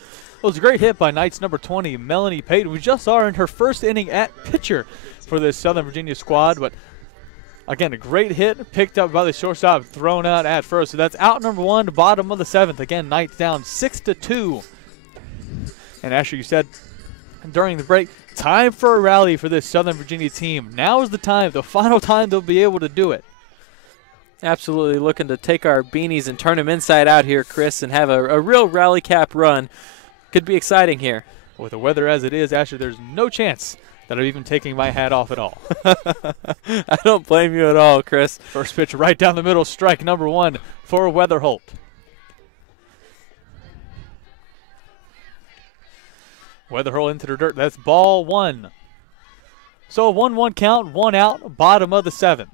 it was a great hit by Knights number 20, Melanie Payton. We just saw her in her first inning at pitcher for this Southern Virginia squad, but again, a great hit, picked up by the shortstop, thrown out at first. So that's out number 1, bottom of the 7th. Again, Knights down 6-2. And Asher, you said during the break, time for a rally for this Southern Virginia team. Now is the time, the final time they'll be able to do it. Absolutely looking to take our beanies and turn them inside out here, Chris, and have a real rally cap run. Could be exciting here. With the weather as it is, Asher, there's no chance that I'm even taking my hat off at all. I don't blame you at all, Chris. First pitch right down the middle, strike number 1 for Weatherholt. Weatherholt into the dirt. That's ball 1. So a 1-1 count, 1 out, bottom of the 7th.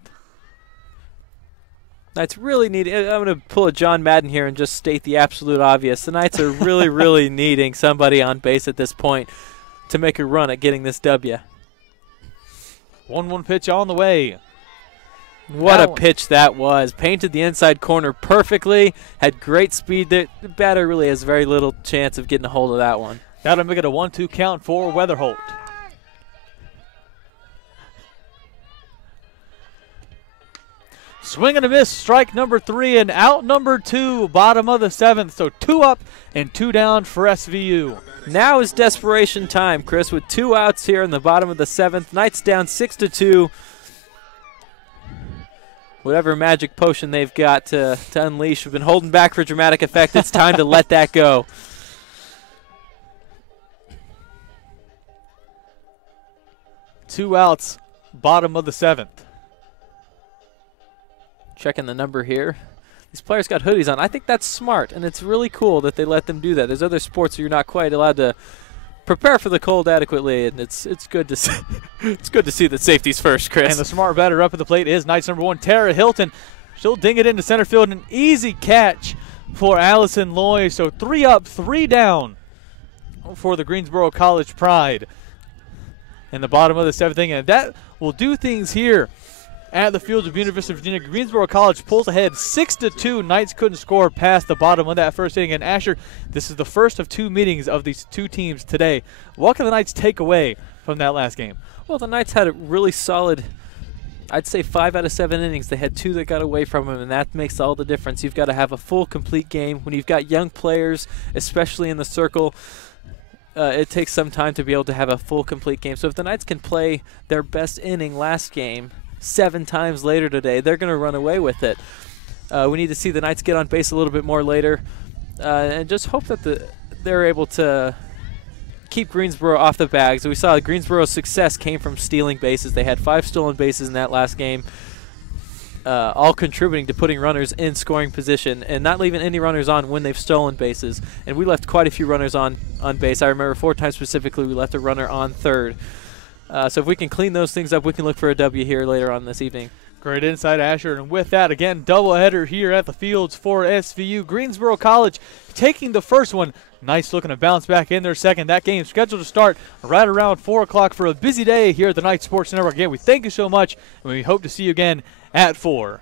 Knights really need. I'm going to pull a John Madden here and just state the absolute obvious. The Knights are really, really needing somebody on base at this point to make a run at getting this W. 1-1 pitch on the way. What a pitch that was. Painted the inside corner perfectly. Had great speed. The batter really has very little chance of getting a hold of that one. That'll make it a 1-2 count for Weatherholt. Swing and a miss, strike number 3, and out number 2, bottom of the 7th. So 2 up and 2 down for SVU. Now is desperation time, Chris, with 2 outs here in the bottom of the 7th. Knights down 6-2. Whatever magic potion they've got to unleash. We've been holding back for dramatic effect. It's time to let that go. Two outs, bottom of the 7th. Checking the number here. These players got hoodies on. I think that's smart, and it's really cool that they let them do that. There's other sports where you're not quite allowed to prepare for the cold adequately, and it's good to see. It's good to see that safety's first, Chris. And the smart batter up at the plate is Knights number 1, Tara Hilton. She'll ding it into center field. An easy catch for Allison Loy. So 3 up, 3 down for the Greensboro College Pride in the bottom of the 7th inning. And that will do things here at the fields of University of Virginia. Greensboro College pulls ahead 6-2. Knights couldn't score past the bottom of that first inning. And Asher, this is the first of 2 meetings of these 2 teams today. What can the Knights take away from that last game? Well, the Knights had a really solid, I'd say 5 out of 7 innings. They had 2 that got away from them, and that makes all the difference. You've got to have a full, complete game. When you've got young players, especially in the circle, it takes some time to be able to have a full, complete game. So if the Knights can play their best inning last game 7 times later today, they're going to run away with it. We need to see the Knights get on base a little bit more later, and just hope that they're able to keep Greensboro off the bags. We saw Greensboro's success came from stealing bases. They had 5 stolen bases in that last game, all contributing to putting runners in scoring position and not leaving any runners on when they've stolen bases. And we left quite a few runners on base. I remember 4 times specifically we left a runner on third. So if we can clean those things up, we can look for a W here later on this evening. Great insight, Asher. And with that, again, doubleheader here at the fields for SVU. Greensboro College taking the first one. Nice looking to bounce back in their second. That game scheduled to start right around 4 o'clock for a busy day here at the Knight Sports Network. Again, we thank you so much, and we hope to see you again at 4.